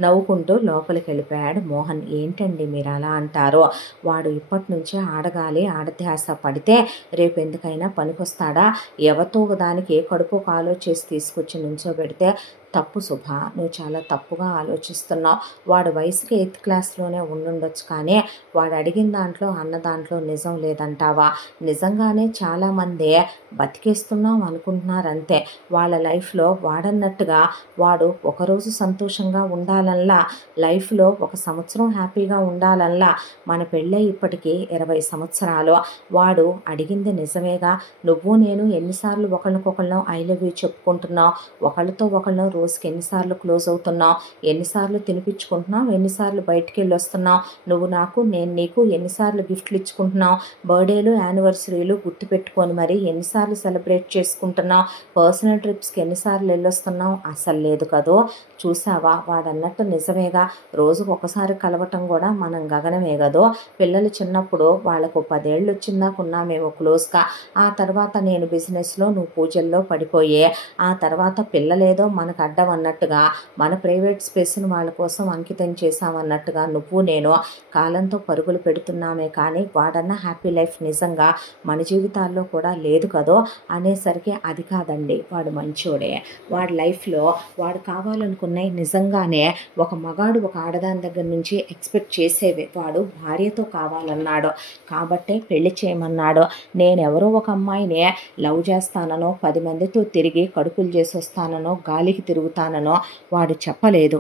నవ్వుకుంటూ లోపలికి వెళ్ళిపోయాడు మోహన్. ఏంటండి మీరు అలా అంటారు, వాడు ఇప్పటి నుంచే ఆడగాలి ఆడధ్యాస పడితే రేపు ఎందుకైనా పనికొస్తాడా, ఎవరితో దానికి కడుపు కాలో చేసి తీసుకొచ్చి నుంచోబెడితే తప్పు శుభ, నువ్వు చాలా తప్పుగా ఆలోచిస్తున్నావు. వాడు వయసుకి 8th క్లాస్లోనే ఉండుండొచ్చు, కానీ వాడు అడిగిన దాంట్లో అన్న దాంట్లో నిజం లేదంటావా? నిజంగానే చాలామంది బతికేస్తున్నాం అనుకుంటున్నారు అంతే. వాళ్ళ లైఫ్లో వాడన్నట్టుగా వాడు ఒకరోజు సంతోషంగా ఉండాలల్లా, లైఫ్లో 1 సంవత్సరం హ్యాపీగా ఉండాలల్లా. మన పెళ్ళై ఇప్పటికీ 20 సంవత్సరాలు. వాడు అడిగింది నిజమేగా. నువ్వు నేను ఎన్నిసార్లు ఒకళ్ళకొకళ్ళం ఐ లవ్ యూ చెప్పుకుంటున్నావు, ఒకళ్ళతో ఒకళ్ళం రోజుకి ఎన్నిసార్లు క్లోజ్ అవుతున్నావు, ఎన్నిసార్లు తినిపించుకుంటున్నావు, ఎన్నిసార్లు బయటికి వెళ్ళి వస్తున్నావు, నువ్వు నాకు నేను నీకు ఎన్నిసార్లు గిఫ్ట్లు ఇచ్చుకుంటున్నావు, బర్త్డేలు యానివర్సరీలు గుర్తుపెట్టుకొని మరి ఎన్నిసార్లు సెలబ్రేట్ చేసుకుంటున్నావు, పర్సనల్ ట్రిప్స్కి ఎన్నిసార్లు వెళ్ళొస్తున్నావు, అసలు లేదు కదో. చూసావా వాడన్నట్టు నిజమేగా, రోజుకు ఒకసారి కలవటం కూడా మనం గగనమే కదో. పిల్లలు చిన్నప్పుడు వాళ్ళకు 10 ఏళ్ళు వచ్చిందాకున్నా మేము క్లోజ్గా, ఆ తర్వాత నేను బిజినెస్లో నువ్వు పూజల్లో పడిపోయే, ఆ తర్వాత పిల్లలేదో మనకు అడ్డం అన్నట్టుగా మన ప్రైవేట్ స్పేస్ని వాళ్ళ కోసం అంకితం చేశామన్నట్టుగా నువ్వు నేను కాలంతో పరుగులు పెడుతున్నామే, కానీ వాడన్న హ్యాపీ లైఫ్ నిజంగా మన జీవితాల్లో కూడా లేదు కదో అనేసరికి అది కాదండి, వాడు మంచోడే, వాడి లైఫ్లో వాడు కావాలనుకున్నాయి నిజంగానే ఒక మగాడు ఒక ఆడదాని దగ్గర నుంచి ఎక్స్పెక్ట్ చేసేవే. వాడు భార్యతో కావాలన్నాడు కాబట్టే పెళ్లి చేయమన్నాడు. నేనెవరో ఒక అమ్మాయిని లవ్ చేస్తాననో 10 మందితో తిరిగి కడుపులు చేసి వస్తాననో గాలికి తిరుగుతాననో వాడు చెప్పలేదు.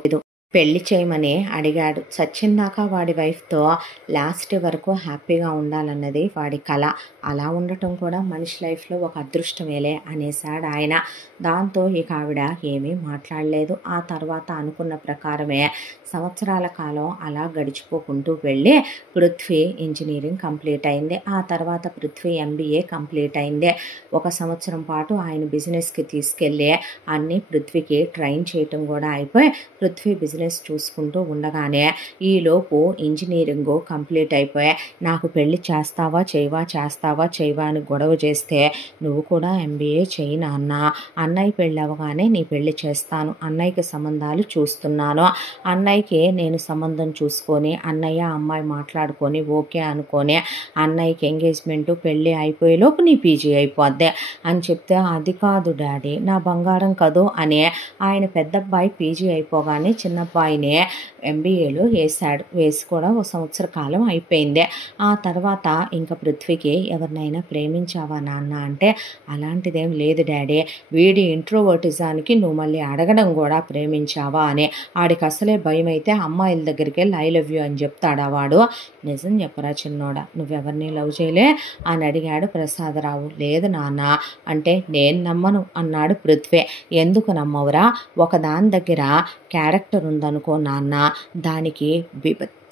పెళ్లి చేయమని అడిగాడు. చచ్చిందాకా వాడి వైఫ్తో లాస్ట్ వరకు హ్యాపీగా ఉండాలన్నది వాడి కళ. అలా ఉండటం కూడా మనిషి లైఫ్లో ఒక అదృష్టమేలే అనేసాడు ఆయన. దాంతో ఇక ఆవిడ ఏమీ మాట్లాడలేదు. ఆ తర్వాత అనుకున్న ప్రకారమే సంవత్సరాల కాలం అలా గడిచిపోకుంటూ వెళ్ళి పృథ్వీ ఇంజనీరింగ్ కంప్లీట్ అయింది. ఆ తర్వాత పృథ్వీ MBA కంప్లీట్ అయింది. 1 సంవత్సరం పాటు ఆయన బిజినెస్కి తీసుకెళ్ళి అన్నీ పృథ్వీకి ట్రైన్ చేయటం కూడా అయిపోయి పృథ్వీ బిజినెస్ చూసుకుంటూ ఉండగానే ఈలోపు ఇంజనీరింగ్ కంప్లీట్ అయిపోయి నాకు పెళ్లి చేస్తావా చేయవా అని గొడవ చేస్తే, నువ్వు కూడా MBA చేయి నాన్న, అన్నయ్య పెళ్ళి అవ్వగానే నీ పెళ్లి చేస్తాను, అన్నయ్యకి సంబంధాలు చూస్తున్నాను, అన్నయ్యకి నేను సంబంధం చూసుకొని అన్నయ్య అమ్మాయి మాట్లాడుకొని ఓకే అనుకొని అన్నయ్యకి ఎంగేజ్మెంట్ పెళ్ళి అయిపోయేలోపు నీ PG అయిపోద్ది అని చెప్తే, అది కాదు డాడీ నా బంగారం కదూ అని ఆయన పెద్దబ్బాయి PG అయిపోగానే చిన్నబ్బాయిని MBAలో వేశాడు. వేసి కూడా 1 సంవత్సర కాలం అయిపోయింది. ఆ తర్వాత ఇంకా పృథ్వీకి ఎవరినైనా ప్రేమించావా నాన్న అంటే, అలాంటిదేం లేదు డాడీ, వీడి ఇంట్రోవర్టిజానికి నువ్వు మళ్ళీ అడగడం కూడా ప్రేమించావా అని. ఆడికి అసలే భయం అయితే అమ్మాయిల దగ్గరికి వెళ్ళి ఐ లవ్ యూ అని చెప్తాడా వాడు. నిజం చెప్పరా చిన్నోడా, నువ్వెవరిని లవ్ చేయలే అని అడిగాడు ప్రసాదరావు. లేదు నాన్న అంటే, నేను నమ్మను అన్నాడు పృథ్వీ. ఎందుకు నమ్మవురా, ఒకదాని దగ్గర క్యారెక్టర్ ఉందనుకో నాన్న, దానికి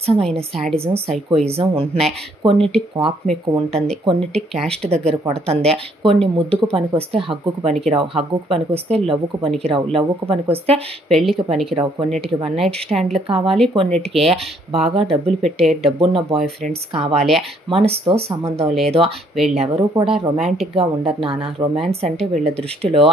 అచ్చమైన శాడిజం సైకోయిజం ఉంటున్నాయి. కొన్నిటికి కోపం ఎక్కువ ఉంటుంది, కొన్నిటికి క్యాస్ట్ దగ్గర కొడుతుంది, కొన్ని ముద్దుకు పనికొస్తే హగ్గుకు పనికిరావు, హగ్గుకు పనికొస్తే లవ్వుకు పనికిరావు, లవ్వుకు పనికొస్తే పెళ్ళికి పనికిరావు, కొన్నిటికి వన్ నైట్ స్టాండ్లు కావాలి, కొన్నిటికి బాగా డబ్బులు పెట్టే డబ్బున్న బాయ్ ఫ్రెండ్స్ కావాలి. మనసుతో సంబంధం లేదు. వీళ్ళెవరూ కూడా రొమాంటిక్గా ఉండరు నాన్న. రొమాన్స్ అంటే వీళ్ళ దృష్టిలో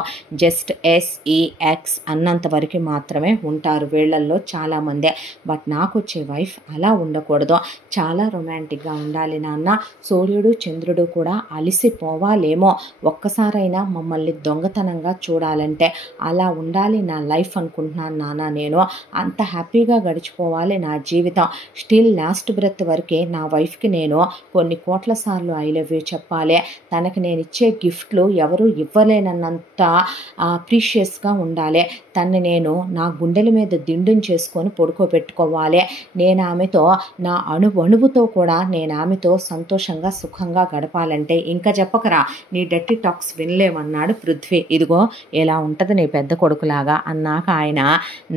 జస్ట్ SEX అన్నంత వరకు మాత్రమే ఉంటారు వీళ్ళల్లో చాలామంది. బట్ నాకు వచ్చే వైఫ్ అలా ఉండకూడదు, చాలా రొమాంటిక్గా ఉండాలి నాన్న. సూర్యుడు చంద్రుడు కూడా అలిసిపోవాలేమో ఒక్కసారైనా మమ్మల్ని దొంగతనంగా చూడాలంటే. అలా ఉండాలి నా లైఫ్ అనుకుంటున్నాను నాన్న. నేను అంత హ్యాపీగా గడిచిపోవాలి నా జీవితం. స్టిల్ లాస్ట్ బ్రెత్ వరకే నా వైఫ్కి నేను కొన్ని కోట్ల సార్లు ఐ లవ్ యూ చెప్పాలి. తనకి నేను ఇచ్చే గిఫ్ట్లు ఎవరు ఇవ్వలేనన్నంత ప్రీషియస్గా ఉండాలి. తన్ని నేను నా గుండెల మీద దిండుని చేసుకొని పడుకోబెట్టుకోవాలి. నేను ఆమెతో నా అణువుతో కూడా నేను ఆమెతో సంతోషంగా సుఖంగా గడపాలంటే ఇంకా చెప్పకరా, నీ డర్టీ టాక్స్ వినలేమన్నాడు పృథ్వీ. ఇదిగో ఇలా ఉంటుంది నీ పెద్ద కొడుకులాగా అన్నాక ఆయన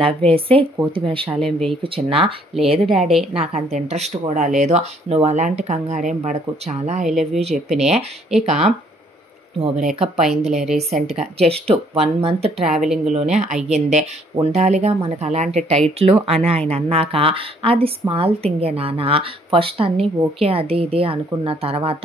నవ్వేసి, కోతి వేషాలేం వేయకు చిన్న. లేదు డాడీ, నాకు అంత ఇంట్రెస్ట్ కూడా లేదు, నువ్వు అలాంటి కంగారేం పడకు, చాలా ఐ లవ్ యూ చెప్పినే. ఇక ఓ బ్రేకప్ అయిందిలే రీసెంట్గా, జస్ట్ 1 month ట్రావెలింగ్లోనే అయ్యిందే. ఉండాలిగా మనకు అలాంటి టైట్లు అని ఆయన అన్నాక, అది స్మాల్ థింగే నాన్న, ఫస్ట్ అన్నీ ఓకే అది ఇది అనుకున్న తర్వాత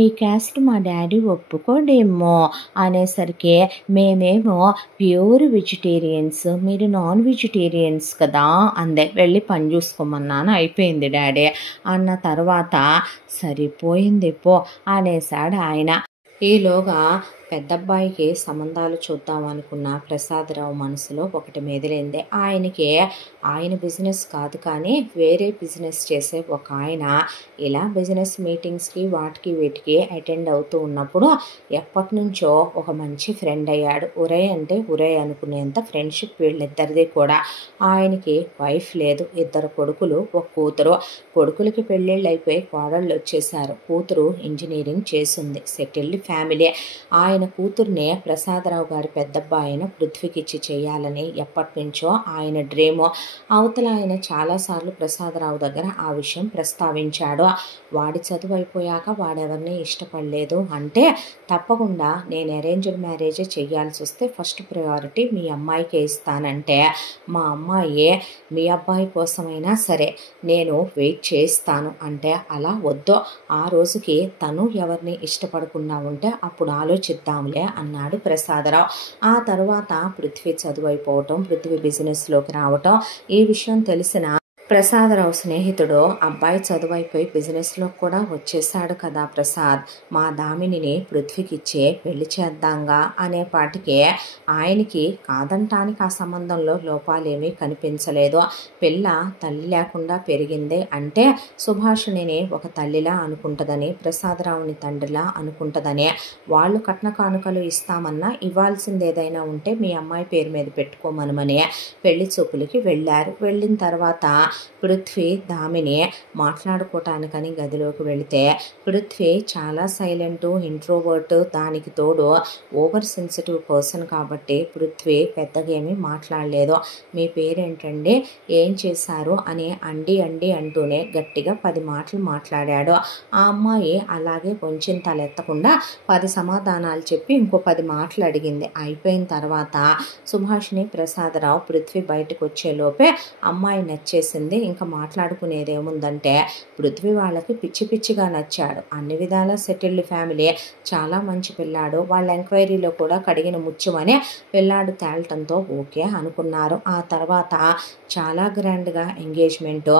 మీ క్యాస్ట్ మా డాడీ ఒప్పుకోడేమో అనేసరికి మేమేమో ప్యూర్ వెజిటేరియన్స్, మీరు నాన్ వెజిటేరియన్స్ కదా అందే. వెళ్ళి పని చూసుకోమన్నాను, అయిపోయింది డాడీ అన్న తర్వాత సరిపోయింది పో అనేసాడు ఆయన. ఈలోగా పెద్దబ్బాయికి సంబంధాలు చూద్దాం అనుకున్న ప్రసాదరావు మనసులో ఒకటి మెదిలింది. ఆయనకి ఆయన బిజినెస్ కాదు కానీ వేరే బిజినెస్ చేసే ఒక ఆయన ఇలా బిజినెస్ మీటింగ్స్కి వాటికి వీటికి అటెండ్ అవుతూ ఉన్నప్పుడు ఎప్పటి నుంచో ఒక మంచి ఫ్రెండ్ అయ్యాడు. ఉరే అంటే ఉరే అనుకునేంత ఫ్రెండ్షిప్ వీళ్ళిద్దరిది కూడా. ఆయనకి వైఫ్ లేదు, 2 కొడుకులు, 1 కూతురు. కొడుకులకి పెళ్ళిళ్ళు అయిపోయి కోడళ్ళు వచ్చేసారు. కూతురు ఇంజనీరింగ్ చేసింది, సెటిల్డ్ ఫ్యామిలీ. ఆయన కూతుర్నే ప్రసాదరావు గారి పెద్దబ్బాయిన పృథ్వీకిచ్చి చేయాలని ఎప్పటి నుంచో ఆయన డ్రీము. అవతల ఆయన చాలాసార్లు ప్రసాదరావు దగ్గర ఆ విషయం ప్రస్తావించాడు. వాడి చదువు అయిపోయాక వాడెవరిని ఇష్టపడలేదు అంటే తప్పకుండా నేను అరేంజ్డ్ మ్యారేజే చెయ్యాల్సి వస్తే ఫస్ట్ ప్రయారిటీ మీ అమ్మాయికే ఇస్తానంటే, మా అమ్మాయి మీ అబ్బాయి కోసమైనా సరే నేను వెయిట్ చేస్తాను అంటే, అలా వద్దు, ఆ రోజుకి తను ఎవరిని ఇష్టపడకుండా ఉంటే అప్పుడు ఆలోచిద్దాంలే అన్నాడు ప్రసాదరావు. ఆ తర్వాత పృథ్వీ చదువు అయిపోవటం, పృథ్వీ బిజినెస్లోకి రావటం, ఈ విషయం తెలిసిన ప్రసాదరావు స్నేహితుడు, అబ్బాయి చదువైపోయి బిజినెస్లో కూడా వచ్చేసాడు కదా ప్రసాద్, మా దామినిని పృథ్వీకి ఇచ్చే పెళ్లి చేద్దాంగా అనేపాటికే ఆయనకి కాదంటానికి ఆ సంబంధంలో లోపాలేమీ కనిపించలేదు. పిల్ల తల్లి లేకుండా పెరిగింది అంటే సుభాషిణిని ఒక తల్లిలా అనుకుంటుందని, ప్రసాదరావుని తండ్రిలా అనుకుంటుందని, వాళ్ళు కట్న కానుకలు ఇస్తామన్నా ఇవ్వాల్సింది ఏదైనా ఉంటే మీ అమ్మాయి పేరు మీద పెట్టుకోమనమని పెళ్లి చూపులకి వెళ్ళారు. వెళ్ళిన తర్వాత పృథ్వీ దామిని మాట్లాడుకోవటానికని గదిలోకి వెళితే పృథ్వీ చాలా సైలెంటు, ఇంట్రోవర్ట్, దానికి తోడు ఓవర్ సెన్సిటివ్ పర్సన్ కాబట్టి పృథ్వీ పెద్దగా ఏమీ మాట్లాడలేదు. మీ పేరేంటండి, ఏం చేశారు అని అండి అంటూనే గట్టిగా 10 మాటలు మాట్లాడాడు. ఆ అమ్మాయి అలాగే కొంచెం తలెత్తకుండా 10 సమాధానాలు చెప్పి ఇంకో 10 మాటలు అడిగింది. అయిపోయిన తర్వాత సుభాషిణి ప్రసాదరావు పృథ్వీ బయటకు వచ్చేలోపే అమ్మాయి నచ్చేసింది. ఇంకా మాట్లాడుకునేది ఏముందంటే పృథ్వీ వాళ్ళకి పిచ్చి పిచ్చిగా నచ్చాడు. అన్ని విధాల సెటిల్డ్ ఫ్యామిలీ, చాలా మంచి పిల్లాడు. వాళ్ళ ఎంక్వైరీలో కూడా కడిగిన ముత్యమని పిల్లాడు తేలటంతో ఓకే అనుకున్నారు. ఆ తర్వాత చాలా గ్రాండ్గా ఎంగేజ్మెంటు,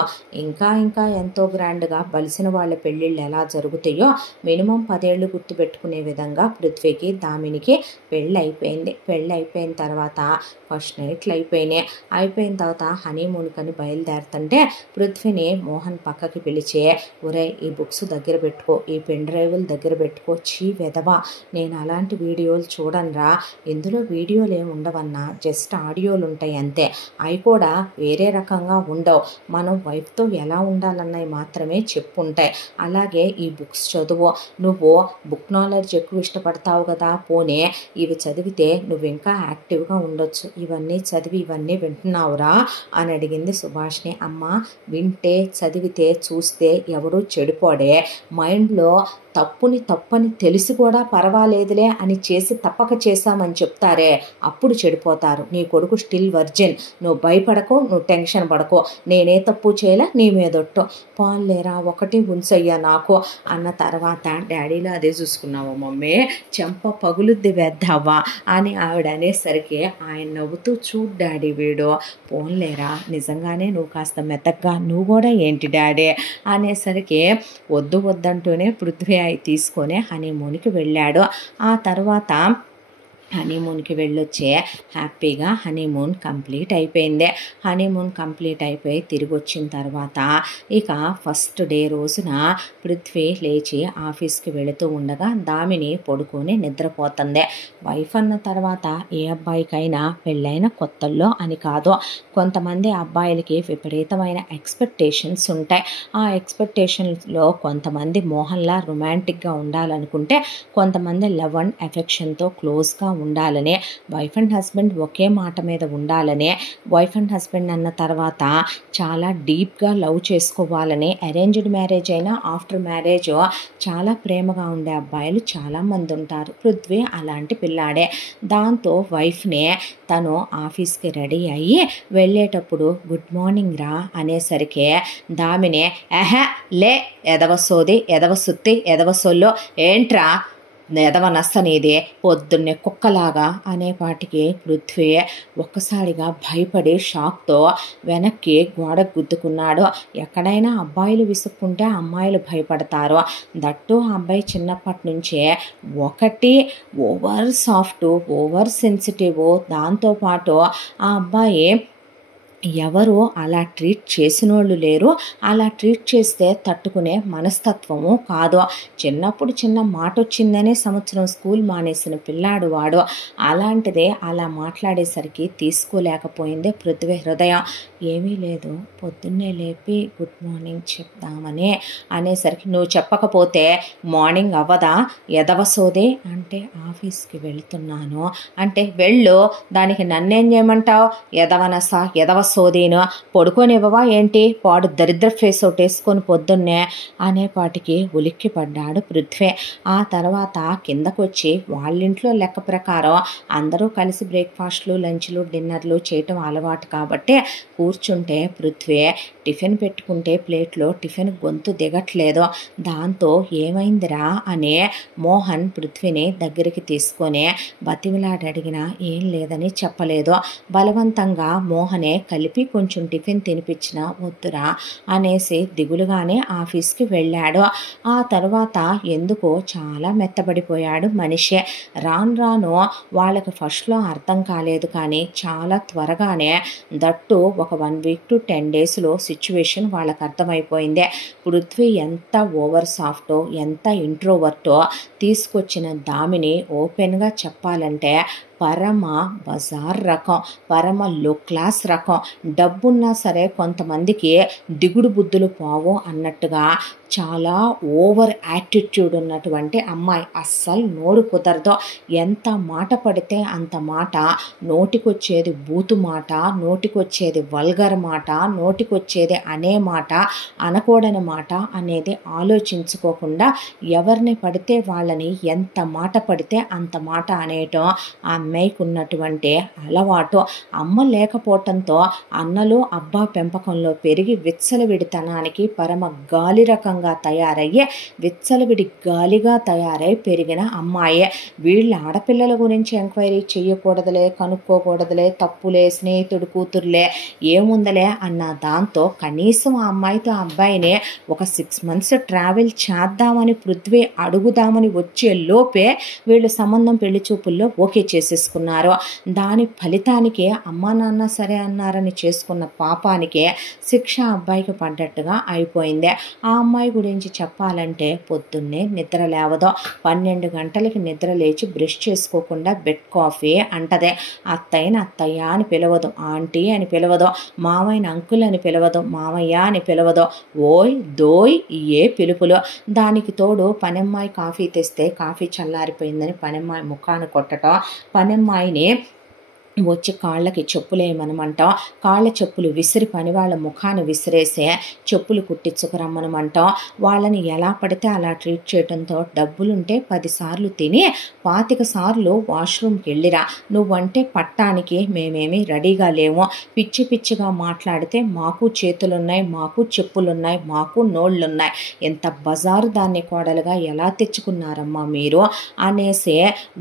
ఇంకా ఎంతో గ్రాండ్గా బలిసిన వాళ్ళ పెళ్ళిళ్ళు ఎలా జరుగుతాయో మినిమం 10 ఏళ్ళు గుర్తుపెట్టుకునే విధంగా పృథ్వీకి దామినికి పెళ్ళి అయిపోయింది. పెళ్ళి అయిపోయిన తర్వాత ఫస్ట్ నైట్లు అయిపోయినాయి. అయిపోయిన తర్వాత హనీమూన్ కని బయలుదేరుతుంటే పృథ్వీని మోహన్ పక్కకి పిలిచి, ఒరే ఈ బుక్స్ దగ్గర పెట్టుకో, ఈ పెన్ డ్రైవ్లు దగ్గర పెట్టుకో, చీ వెదవా, నేను అలాంటి వీడియోలు చూడనురా, ఇందులో వీడియోలు ఏమి ఉండవన్నా, జస్ట్ ఆడియోలు ఉంటాయి అంతే, అవి కూడా వేరే రకంగా ఉండవు, మనం వైఫ్తో ఎలా ఉండాలన్నవి మాత్రమే చెప్పుంటాయి. అలాగే ఈ బుక్స్ చదువు, నువ్వు బుక్ నాలెడ్జ్ ఎక్కువ ఇష్టపడతావు కదా, పోనీ ఇవి చదివితే నువ్వు ఇంకా యాక్టివ్గా ఉండొచ్చు, ఇవన్నీ చదివి ఇవన్నీ వింటున్నావురా అని అడిగింది సుభాష్ని. అమ్మ వింటే చదివితే చూస్తే ఎవడూ చెడిపోడే, మైండ్లో తప్పని తెలిసి కూడా పర్వాలేదులే అని చేసి తప్పక చేశామని చెప్తారే అప్పుడు చెడిపోతారు. నీ కొడుకు స్టిల్ వర్జిన్, నువ్వు భయపడకో, నువ్వు టెన్షన్ పడకో, నేనే తప్పు చేయలే, నీ మీదొట్టు, పోన్లేరా ఒకటి ఉంచయ్యా నాకు అన్న తర్వాత డాడీలో అదే చూసుకున్నావు మమ్మీ, చెంప పగులుద్ది వేద్దావా అని ఆవిడ అనేసరికి ఆయన నవ్వుతూ చూడు డాడీ వీడు, పోన్లేరా నిజంగానే నువ్వు కాస్త మెత్తగా, నువ్వు కూడా ఏంటి డాడీ అనేసరికి వద్దంటూనే పృథ్వీ అయి తీసుకొని హనీమూన్కి వెళ్ళాడు. ఆ తర్వాత హనీమూన్కి వెళ్ళొచ్చే హ్యాపీగా హనీమూన్ కంప్లీట్ అయిపోయింది. హనీమూన్ కంప్లీట్ అయిపోయి తిరిగి వచ్చిన తర్వాత ఇక ఫస్ట్ డే రోజున పృథ్వీ లేచి ఆఫీస్కి వెళుతూ ఉండగా దామిని పడుకొని నిద్రపోతుంది. వైఫ్ అన్న తర్వాత ఏ అబ్బాయికైనా పెళ్ళైన కొత్తల్లో అని కాదు, కొంతమంది అబ్బాయిలకి విపరీతమైన ఎక్స్పెక్టేషన్స్ ఉంటాయి. ఆ ఎక్స్పెక్టేషన్స్లో కొంతమంది మోహన్లా రొమాంటిక్గా ఉండాలనుకుంటే, కొంతమంది లవ్ అండ్ ఎఫెక్షన్తో క్లోజ్గా ఉండాలనే, వైఫ్ అండ్ హస్బెండ్ ఒకే మాట మీద ఉండాలనే, వైఫ్ అండ్ హస్బెండ్ అన్న తర్వాత చాలా డీప్గా లవ్ చేసుకోవాలని, అరేంజ్డ్ మ్యారేజ్ అయినా ఆఫ్టర్ మ్యారేజ్ చాలా ప్రేమగా ఉండే అబ్బాయిలు చాలామంది ఉంటారు. పృథ్వీ అలాంటి పిల్లాడే. దాంతో వైఫ్నే తను ఆఫీస్కి రెడీ అయ్యి వెళ్ళేటప్పుడు గుడ్ మార్నింగ్ రా అనేసరికి దామినే లే ఎదవ సోది, ఎదవ సుత్తి, ఎదవ సొల్లు, ఏంట్రా ఎదవ నస్తనేది పొద్దున్నే కుక్కలాగా అనేపాటికి పృథ్వీ ఒక్కసారిగా భయపడి షాక్తో వెనక్కి గోడకు గుద్దుకున్నాడు. ఎక్కడైనా అబ్బాయిలు విసుక్కుంటే అమ్మాయిలు భయపడతారు. దట్టు ఆ అబ్బాయి చిన్నప్పటి నుంచే ఒకటి ఓవర్ సాఫ్ట్, ఓవర్ సెన్సిటివ్, దాంతోపాటు ఆ అబ్బాయి ఎవరు అలా ట్రీట్ చేసినోళ్ళు లేరు, అలా ట్రీట్ చేస్తే తట్టుకునే మనస్తత్వము కాదు. చిన్నప్పుడు చిన్న మాట వచ్చిందనే సంవత్సరం స్కూల్ మానేసిన పిల్లాడు వాడు. అలాంటిదే అలా మాట్లాడేసరికి తీసుకోలేకపోయింది పృథ్వీ హృదయం. ఏమీ లేదు, పొద్దున్నే లేపి గుడ్ మార్నింగ్ చెప్దామని అనేసరికి నువ్వు చెప్పకపోతే మార్నింగ్ అవ్వదా ఎదవ సోదే అంటే, ఆఫీస్కి వెళుతున్నాను అంటే, వెళ్ళు, దానికి నన్నేం చేయమంటావు, ఎదవనస ఎదవ సోదీను, పడుకోనివ్వవా ఏంటి, పాడు దరిద్ర ఫేస్ ఒకటి వేసుకొని పొద్దున్నే అనేపాటికి ఉలిక్కి పడ్డాడు పృథ్వీ. ఆ తర్వాత కిందకొచ్చి వాళ్ళింట్లో లెక్క ప్రకారం అందరూ కలిసి బ్రేక్ఫాస్ట్లు, లంచ్లు, డిన్నర్లు చేయటం అలవాటు కాబట్టి కూర్చుంటే పృథ్వీ టిఫిన్ పెట్టుకుంటే ప్లేట్లో టిఫిన్ గొంతు దిగట్లేదు. దాంతో ఏమైందిరా అని మోహన్ పృథ్వీని దగ్గరికి తీసుకొని బతిమిలాడి అడిగినా ఏం లేదని చెప్పలేదు. బలవంతంగా మోహనే కలిపి కొంచెం టిఫిన్ తినిపించినా వద్దురా అనేసి దిగులుగానే ఆఫీస్కి వెళ్ళాడు. ఆ తర్వాత ఎందుకో చాలా మెత్తబడిపోయాడు మనిషి. రాను వాళ్ళకి ఫస్ట్లో అర్థం కాలేదు, కానీ చాలా త్వరగానే, దట్టు ఒక 1 week to 10 daysలో సిచ్యువేషన్ వాళ్ళకి అర్థమైపోయింది. పృథ్వీ ఎంత ఓవర్ సాఫ్టో, ఎంత ఇంట్రోవర్టో తీసుకొచ్చిన దామిని ఓపెన్గా చెప్పాలంటే పరమ బజార్ రకం, పరమ లో క్లాస్ రకం. డబ్బున్నా సరే కొంతమందికి దిగుడు బుద్ధులు పోవు అన్నట్టుగా చాలా ఓవర్ యాటిట్యూడ్ ఉన్నటువంటి అమ్మాయి. అస్సలు నోరు కుదరదు. ఎంత మాట పడితే అంత మాట, నోటికొచ్చేది బూతు మాట, నోటికొచ్చేది వల్గర్ మాట, నోటికొచ్చేది అనే మాట, అనకూడని మాట అనేది ఆలోచించుకోకుండా ఎవరిని పడితే వాళ్ళని ఎంత మాట పడితే అంత మాట అనేయటం ఆ అమ్మాయికి ఉన్నటువంటి అలవాటు. అమ్మ లేకపోవటంతో అన్నలు అబ్బా పెంపకంలో పెరిగి విచ్చలవిడితనానికి పరమ గాలి రకంగా తయారయ్యే, విచ్చలవిడి గాలిగా తయారై పెరిగిన అమ్మాయే. వీళ్ళ ఆడపిల్లల గురించి ఎంక్వైరీ చెయ్యకూడదులే, కనుక్కోకూడదులే, తప్పులే, స్నేహితుడు కూతురులే, ఏముందలే అన్న దాంతో కనీసం ఆ అమ్మాయితో ఆ అబ్బాయిని ఒక 6 months ట్రావెల్ చేద్దామని పృథ్వీ అడుగుదామని వచ్చే లోపే వీళ్ళు సంబంధం పెళ్లి చూపుల్లో ఓకే చేసేసుకున్నారు. దాని ఫలితానికి అమ్మా నాన్న సరే అన్నారని చేసుకున్న పాపానికి శిక్ష అబ్బాయికి పడ్డట్టుగా అయిపోయింది. ఆ అమ్మాయి గురించి చెప్పాలంటే పొద్దున్నే నిద్ర లేవదు. 12 గంటలకి నిద్ర లేచి బ్రష్ చేసుకోకుండా బెడ్ కాఫీ అంటదే. అత్తయ్యని అత్తయ్య అని పిలవదు, ఆంటీ అని పిలవదు, మామయ్యని అంకుల్ అని పిలవదు, మామయ్య అని పిలవదు, ఓయ్ దోయ్ ఏ పిలుపులు. దానికి తోడు పనమ్మాయి కాఫీ తెస్తే కాఫీ చల్లారిపోయిందని పనమ్మాయి ముఖాన్ని కొట్టడం, పనమ్మాయిని వచ్చి కాళ్ళకి చెప్పులేయమనమంటాం. కాళ్ళ చెప్పులు విసిరి పని వాళ్ళ ముఖాన విసిరేసే చెప్పులు కుట్టించుకురమ్మనమంటాం. వాళ్ళని ఎలా పడితే అలా ట్రీట్ చేయడంతో డబ్బులుంటే 10 సార్లు తిని 25 సార్లు వాష్రూమ్కి వెళ్ళిరా, నువ్వంటే పట్టానికి మేమేమీ రెడీగా లేము, పిచ్చి పిచ్చిగా మాట్లాడితే మాకు చేతులున్నాయి, మాకు చెప్పులున్నాయి, మాకు నోళ్ళున్నాయి, ఎంత బజారు దాన్ని కోడలుగా ఎలా తెచ్చుకున్నారమ్మా మీరు అనేసే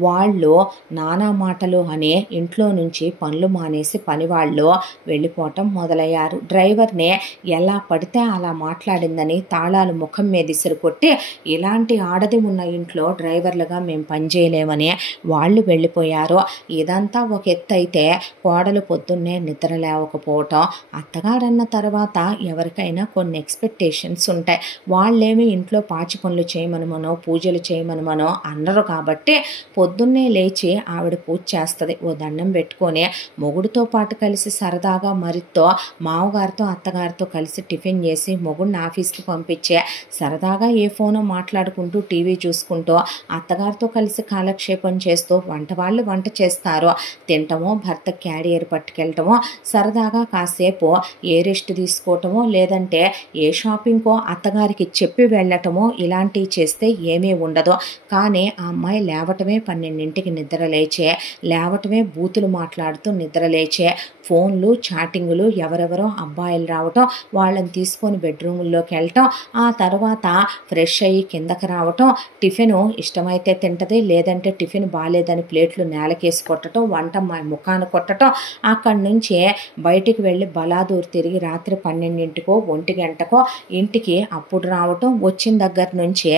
వాళ్ళు నానా మాటలు అనే ఇంట్లో నుంచి పనులు మానేసి పనివాళ్ళు వెళ్ళిపోవటం మొదలయ్యారు. డ్రైవర్నే ఎలా పడితే అలా మాట్లాడిందని తాళాలు ముఖం మీద ఇసురు కొట్టి, ఇలాంటి ఆడది ఉన్న ఇంట్లో డ్రైవర్లుగా మేము పనిచేయలేమని వాళ్ళు వెళ్ళిపోయారు. ఇదంతా ఒక ఎత్తు అయితే కోడలు పొద్దున్నే నిద్ర లేవకపోవటం, అత్తగారన్న తర్వాత ఎవరికైనా కొన్ని ఎక్స్పెక్టేషన్స్ ఉంటాయి. వాళ్ళేమి ఇంట్లో పాచి పనులు చేయమనమనో పూజలు చేయమనమనో అన్నరు కాబట్టి పొద్దున్నే లేచి ఆవిడ పూజ చేస్తుంది, ఓ దండం పెట్టుకొని మొగుడితో పాటు కలిసి సరదాగా మరితో మామగారితో అత్తగారితో కలిసి టిఫిన్ చేసి మొగుడిని ఆఫీస్కి పంపించే సరదాగా ఏ ఫోనో మాట్లాడుకుంటూ టీవీ చూసుకుంటూ అత్తగారితో కలిసి కాలక్షేపం చేస్తూ వాళ్ళు వంట చేస్తారో తినటమో భర్త క్యారియర్ పట్టుకెళ్ళటమో సరదాగా కాసేపు ఏ రెస్ట్ తీసుకోవటమో లేదంటే ఏ షాపింగ్కో అత్తగారికి చెప్పి వెళ్ళటమో ఇలాంటివి చేస్తే ఏమీ ఉండదు. కానీ ఆ అమ్మాయి లేవటమే 12ంటికి నిద్ర లేచే, లేవటమే బూతులు మాట్లాడుతూ నిద్ర లేచే, ఫోన్లు చాటింగులు, ఎవరెవరో అబ్బాయిలు రావటం, వాళ్ళని తీసుకొని బెడ్రూముల్లోకి వెళ్ళటం, ఆ తర్వాత ఫ్రెష్ అయ్యి కిందకి రావటం, టిఫిను ఇష్టమైతే తింటది, లేదంటే టిఫిన్ బాగాలేదని ప్లేట్లు నేలకేసి కొట్టడం, వంట ముఖాన్ని కొట్టడం, అక్కడి నుంచి బయటికి వెళ్ళి బలాదూరు తిరిగి రాత్రి 12ంటికో 1 గంటకో ఇంటికి అప్పుడు రావటం, వచ్చిన దగ్గర నుంచే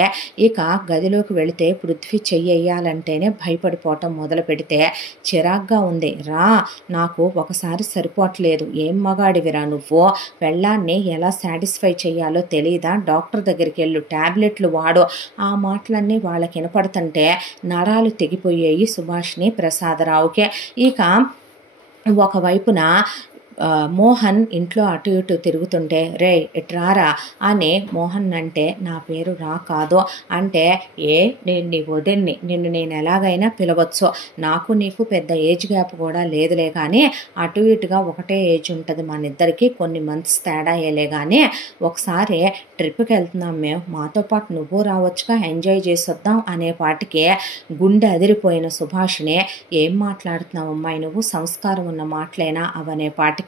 ఇక గదిలోకి వెళితే పృథ్వీ చెయ్యాలంటేనే భయపడిపోవటం మొదలు పెడితే చిరాగ్గా ఉంది. రా, నాకు ఒకసారి సరిపోవట్లేదు, ఏం మగాడివిరా నువ్వు, పెళ్ళాన్ని ఎలా సాటిస్ఫై చేయాలో తెలియదా, డాక్టర్ దగ్గరికి వెళ్ళు, ట్యాబ్లెట్లు వాడు. ఆ మాటలన్నీ వాళ్ళకి వినపడుతుంటే నరాలు తెగిపోయాయి సుభాష్ని ప్రసాదరావుకే. ఇక ఒకవైపున మోహన్ ఇంట్లో అటు ఇటు తిరుగుతుంటే, రే ఇట్రారా అని మోహన్ అంటే, నా పేరు రా కాదు అంటే, నేను నీ వదిన్ని, నిన్ను నేను ఎలాగైనా పిలవచ్చు, నాకు నీకు పెద్ద ఏజ్ గ్యాప్ కూడా లేదులే, కానీ అటు ఇటుగా ఒకటే ఏజ్ ఉంటుంది మన ఇద్దరికి, కొన్ని మంత్స్ తేడా అయ్యేలే, కానీ ఒకసారి ట్రిప్కి వెళ్తున్నాం మేము, మాతో పాటు నువ్వు రావచ్చుగా, ఎంజాయ్ చేసి వద్దాం అనే పాటికి గుండె అదిరిపోయిన సుభాష్ని, ఏం మాట్లాడుతున్నావు అమ్మాయి నువ్వు, సంస్కారం ఉన్న మాటలేనా అవనే పాటికి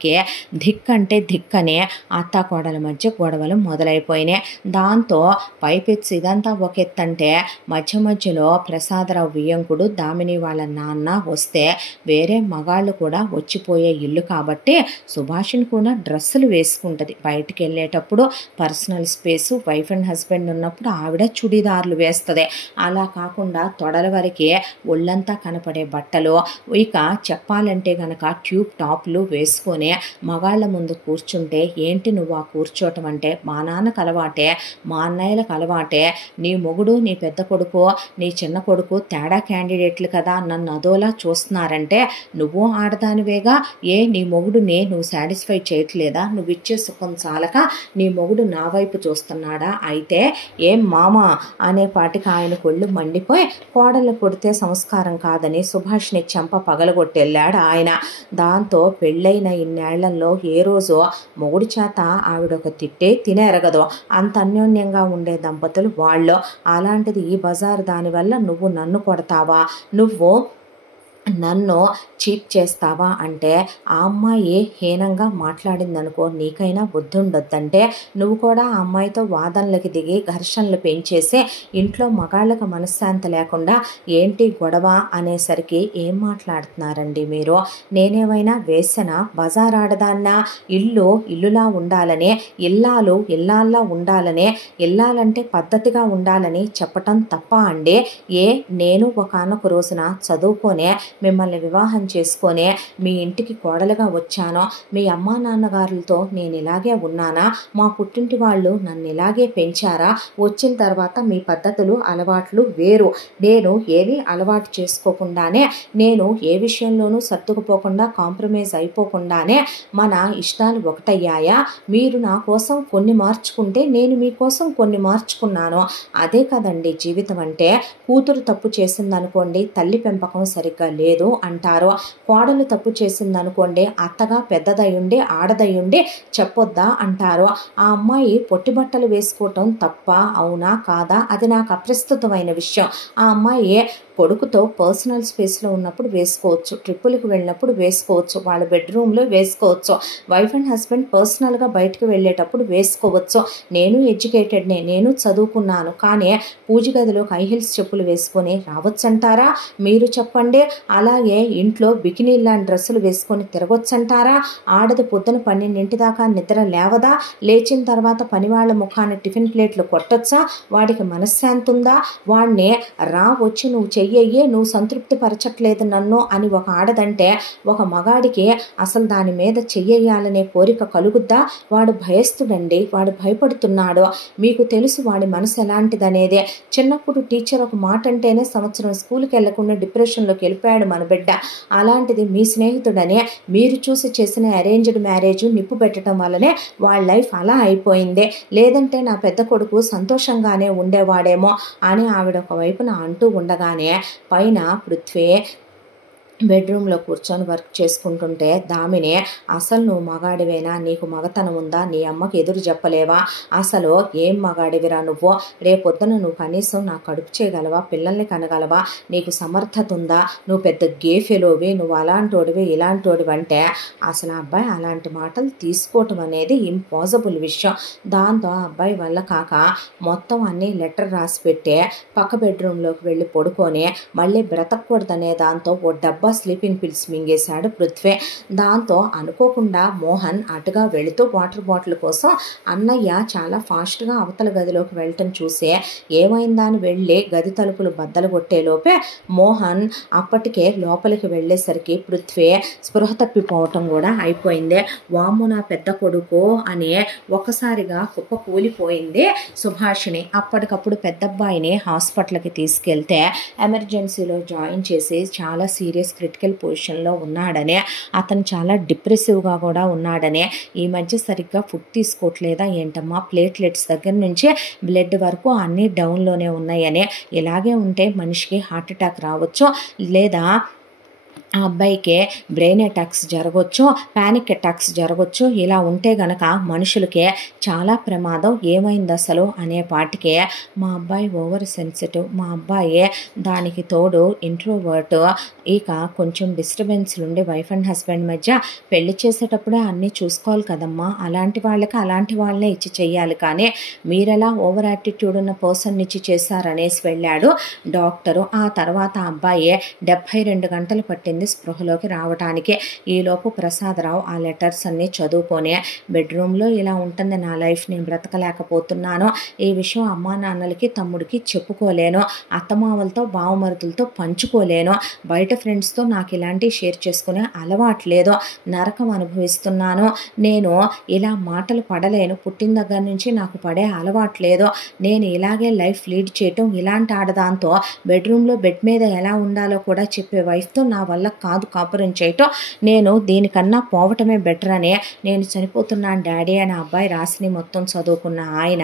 ధిక్కంటే ధిక్కనే అత్తాకోడల మధ్య గొడవలు మొదలైపోయినాయి. దాంతో పైపెచ్చి ఇదంతా ఒక ఎత్తంటే మధ్య మధ్యలో ప్రసాదరావు వియ్యంకుడు దామిని వాళ్ళ నాన్న వస్తే వేరే మగాళ్ళు కూడా వచ్చిపోయే ఇల్లు కాబట్టి సుభాష్ని కూడా డ్రెస్సులు వేసుకుంటుంది, బయటికి వెళ్ళేటప్పుడు personal space, wife and husband ఉన్నప్పుడు ఆవిడ చుడీదార్లు వేస్తుంది, అలా కాకుండా తొడల వరకే ఒళ్ళంతా కనపడే బట్టలు, ఇక చెప్పాలంటే గనక ట్యూబ్ టాప్లు వేసుకొని మగాళ్ళ ముందు కూర్చుంటే, ఏంటి నువ్వు ఆ కూర్చోటం అంటే, మా నాన్నకు అలవాటే, మా అన్నయ్యలకు అలవాటే, నీ మొగుడు నీ పెద్ద కొడుకు నీ చిన్న కొడుకు తేడా క్యాండిడేట్లు కదా, నన్ను అదోలా చూస్తున్నారంటే, నువ్వు ఆడదానివేగా, నీ మొగుడుని నువ్వు సాటిస్ఫై చేయట్లేదా, నువ్వు ఇచ్చే సుఖం చాలక నీ మొగుడు నా వైపు చూస్తున్నాడా, అయితే ఏం మామ అనే పాటికి ఆయన కొళ్ళు మండిపోయి కోడళ్ళు కొడితే సంస్కారం కాదని సుభాష్ని చెంప పగలగొట్టెళ్ళాడు ఆయన. దాంతో పెళ్ళైన ఇన్నేళ్లలో ఏ రోజు మొగుడి చేత ఆవిడ ఒక తిట్టే తినేరగదు, అంత అన్యోన్యంగా ఉండే దంపతులు వాళ్ళు. అలాంటిది ఈ బజారు దానివల్ల నువ్వు నన్ను కొడతావా, నువ్వు నన్ను చీట్ చేస్తావా అంటే, ఆ అమ్మాయి హీనంగా మాట్లాడిందనుకో, నీకైనా బుద్ధి ఉండొద్దంటే నువ్వు కూడా ఆ అమ్మాయితో వాదనలకి దిగి ఘర్షణలు పెంచేసి ఇంట్లో మగాళ్ళకు మనశ్శాంతి లేకుండా ఏంటి గొడవ అనేసరికి ఏం మాట్లాడుతున్నారండి మీరు, నేనేమైనా వేసనా, బజార్ ఆడదాన్నా, ఇల్లు ఇల్లులా ఉండాలనే, ఇల్లాలు ఇల్లాల్లా ఉండాలనే, ఇల్లాలంటే పద్ధతిగా ఉండాలని చెప్పటం తప్ప అండి. నేను ఒకానొక రోజున చదువుకొనే మిమ్మల్ని వివాహం చేసుకొనే మీ ఇంటికి కోడలుగా వచ్చానో, మీ అమ్మా నాన్నగారులతో నేను ఇలాగే ఉన్నానా, మా పుట్టింటి వాళ్ళు నన్ను ఇలాగే పెంచారా, వచ్చిన తర్వాత మీ పద్ధతులు అలవాట్లు వేరు, నేను ఏవి అలవాటు చేసుకోకుండానే, నేను ఏ విషయంలోనూ సర్దుకుపోకుండా కాంప్రమైజ్ అయిపోకుండానే మన ఇష్టాలు ఒకటయ్యాయా, మీరు నా కోసం కొన్ని మార్చుకుంటే నేను మీకోసం కొన్ని మార్చుకున్నాను, అదే కదండి జీవితం అంటే. కూతురు తప్పు చేసిందనుకోండి, తల్లి పెంపకం సరిగ్గా లేదు, లేదు అంటారు. కోడలు తప్పు చేసిందనుకోండి, అత్తగా పెద్దదయ్యుండి ఆడదయ్యుండి చెప్పొద్దా అంటారు. ఆ అమ్మాయి పొట్టి బట్టలు వేసుకోవటం తప్ప, అవునా కాదా, అది నాకు అప్రస్తుతమైన విషయం. ఆ అమ్మాయి కొడుకుతో పర్సనల్ స్పేస్లో ఉన్నప్పుడు వేసుకోవచ్చు, ట్రిప్పులకు వెళ్ళినప్పుడు వేసుకోవచ్చు, వాళ్ళ బెడ్రూమ్లో వేసుకోవచ్చు, వైఫ్ అండ్ హస్బెండ్ పర్సనల్గా బయటకు వెళ్ళేటప్పుడు వేసుకోవచ్చు. నేను ఎడ్యుకేటెడ్నే, నేను చదువుకున్నాను, కానీ పూజ గదిలో హై హీల్స్ చెప్పులు వేసుకొని రావచ్చంటారా? మీరు చెప్పండి. అలాగే ఇంట్లో బికినీ లాంటి డ్రెస్సులు వేసుకొని తిరగొచ్చంటారా? ఆడది పొద్దున 12 దాకా నిద్ర లేవదా? లేచిన తర్వాత పనివాళ్ల ముఖాన్ని టిఫిన్ ప్లేట్లు కొట్టొచ్చా? వాడికి మనశ్శాంతి ఉందా? వాడిని రా వచ్చి నువ్వు చెయ్యయ్యే, నువ్వు సంతృప్తి పరచట్లేదు నన్ను అని ఒక ఆడదంటే ఒక మగాడికి అసలు దాని మీద చెయ్యాలనే కోరిక కలుగుద్దా? వాడు భయస్తుడండి, వాడు భయపడుతున్నాడు. మీకు తెలుసు వాడి మనసు ఎలాంటిదనేదే. చిన్నప్పుడు టీచర్ ఒక మాట అంటేనే సంవత్సరం స్కూల్కి వెళ్లకుండా డిప్రెషన్లోకి వెళ్ళిపోయాడు మన బిడ్డ. అలాంటిది మీ స్నేహితుడనే మీరు చూసి చేసిన అరేంజ్డ్ మ్యారేజ్ నిప్పు పెట్టడం వల్లనే వాళ్ళ లైఫ్ అలా అయిపోయింది. లేదంటే నా పెద్ద కొడుకు సంతోషంగానే ఉండేవాడేమో అని ఆవిడ ఒకవైపున అంటూ ఉండగానే పైన పృథ్వీ బెడ్రూమ్లో కూర్చొని వర్క్ చేసుకుంటుంటే దామిని, అసలు నువ్వు మగాడివేనా? నీకు మగతనం ఉందా? నీ అమ్మకి ఎదురు చెప్పలేవా? అసలు ఏం మగాడివిరా నువ్వు? రేపొద్దున నువ్వు కనీసం నా కడుపు చేయగలవా? పిల్లల్ని కనగలవా? నీకు సమర్థత ఉందా? నువ్వు పెద్ద గేఫెలోవి, నువ్వు అలాంటోడివి ఇలాంటోడివి అంటే అసలు ఆ అబ్బాయి అలాంటి మాటలు తీసుకోవటం అనేది ఇంపాసిబుల్ విషయం. దాంతో ఆ అబ్బాయి వల్ల కాక మొత్తం అన్నీ లెటర్ రాసి పెట్టి పక్క బెడ్రూమ్లోకి వెళ్ళి పడుకొని మళ్ళీ బ్రతకూడదనే దాంతో ఓ డబ్బా స్లీపింగ్ పిల్స్ మింగేశాడు పృథ్వీ. దాంతో అనుకోకుండా మోహన్ అటుగా వెళుతూ వాటర్ బాటిల్ కోసం అన్నయ్య చాలా ఫాస్ట్గా అవతల గదిలోకి వెళ్ళటం చూసి ఏమైందా అని వెళ్ళి గది తలుపులు బద్దలు కొట్టేలోపే మోహన్ అప్పటికే లోపలికి వెళ్ళేసరికి పృథ్వీ స్పృహ తప్పిపోవటం కూడా అయిపోయింది. వాము నా పెద్ద కొడుకు అని ఒక్కసారిగా కుప్ప కూలిపోయింది సుభాషిణి. అప్పటికప్పుడు పెద్దబ్బాయిని హాస్పిటల్కి తీసుకెళ్తే ఎమర్జెన్సీలో జాయిన్ చేసి చాలా సీరియస్ క్రిటికల్ పొజిషన్లో ఉన్నాడని, అతను చాలా డిప్రెసివ్గా కూడా ఉన్నాడని, ఈ మధ్య సరిగ్గా ఫుడ్ తీసుకోవట్లేదా ఏంటమ్మా, ప్లేట్లెట్స్ దగ్గర నుంచి బ్లడ్ వరకు అన్నీ డౌన్లోనే ఉన్నాయని, ఇలాగే ఉంటే మనిషికి హార్ట్ అటాక్ రావచ్చు, లేదా ఆ అబ్బాయికి బ్రెయిన్ అటాక్స్ జరగవచ్చు, ప్యానిక్ అటాక్స్ జరగవచ్చు, ఇలా ఉంటే గనక మనుషులకే చాలా ప్రమాదం, ఏమైంది అసలు అనే పాటికి మా అబ్బాయి ఓవర్ సెన్సిటివ్, మా అబ్బాయి దానికి తోడు ఇంట్రోవర్ట్, ఇక కొంచెం డిస్టర్బెన్స్ ఉండి వైఫ్ అండ్ హస్బెండ్ మధ్య పెళ్లి చేసేటప్పుడే అన్నీ చూసుకోవాలి కదమ్మా, అలాంటి వాళ్ళకి అలాంటి వాళ్ళనే ఇచ్చి చెయ్యాలి, కానీ మీరెలా ఓవర్ యాటిట్యూడ్ ఉన్న పర్సన్ ఇచ్చి చేశారనేసి వెళ్ళాడు డాక్టరు. ఆ తర్వాత ఆ అబ్బాయి 72 గంటలు పట్టింది స్పృహలోకి రావటానికి. ఈలోపు ప్రసాదరావు ఆ లెటర్స్ అన్నీ చదువుకొని బెడ్రూమ్లో ఇలా ఉంటుంది నా లైఫ్, నేను బ్రతకలేకపోతున్నాను, ఈ విషయం అమ్మా నాన్నలకి తమ్ముడికి చెప్పుకోలేను, అత్తమావలతో బావమరుదులతో పంచుకోలేను, బయట ఫ్రెండ్స్తో నాకు ఇలాంటివి షేర్ చేసుకునే అలవాట్లేదు, నరకం అనుభవిస్తున్నాను, నేను ఇలా మాటలు పడలేను, పుట్టిన దగ్గర నుంచి నాకు పడే అలవాట్లేదు, నేను ఇలాగే లైఫ్ లీడ్ చేయటం, ఇలాంటి ఆడదాంతో బెడ్రూమ్లో బెడ్ మీద ఎలా ఉండాలో కూడా చెప్పే వైఫ్తో నా వల్ల కాదు కాపురం చేయటం, నేను దీనికన్నా పోవటమే బెటర్ అని నేను చనిపోతున్నాను డాడీ అని అబ్బాయి రాసిని మొత్తం చదువుకున్న ఆయన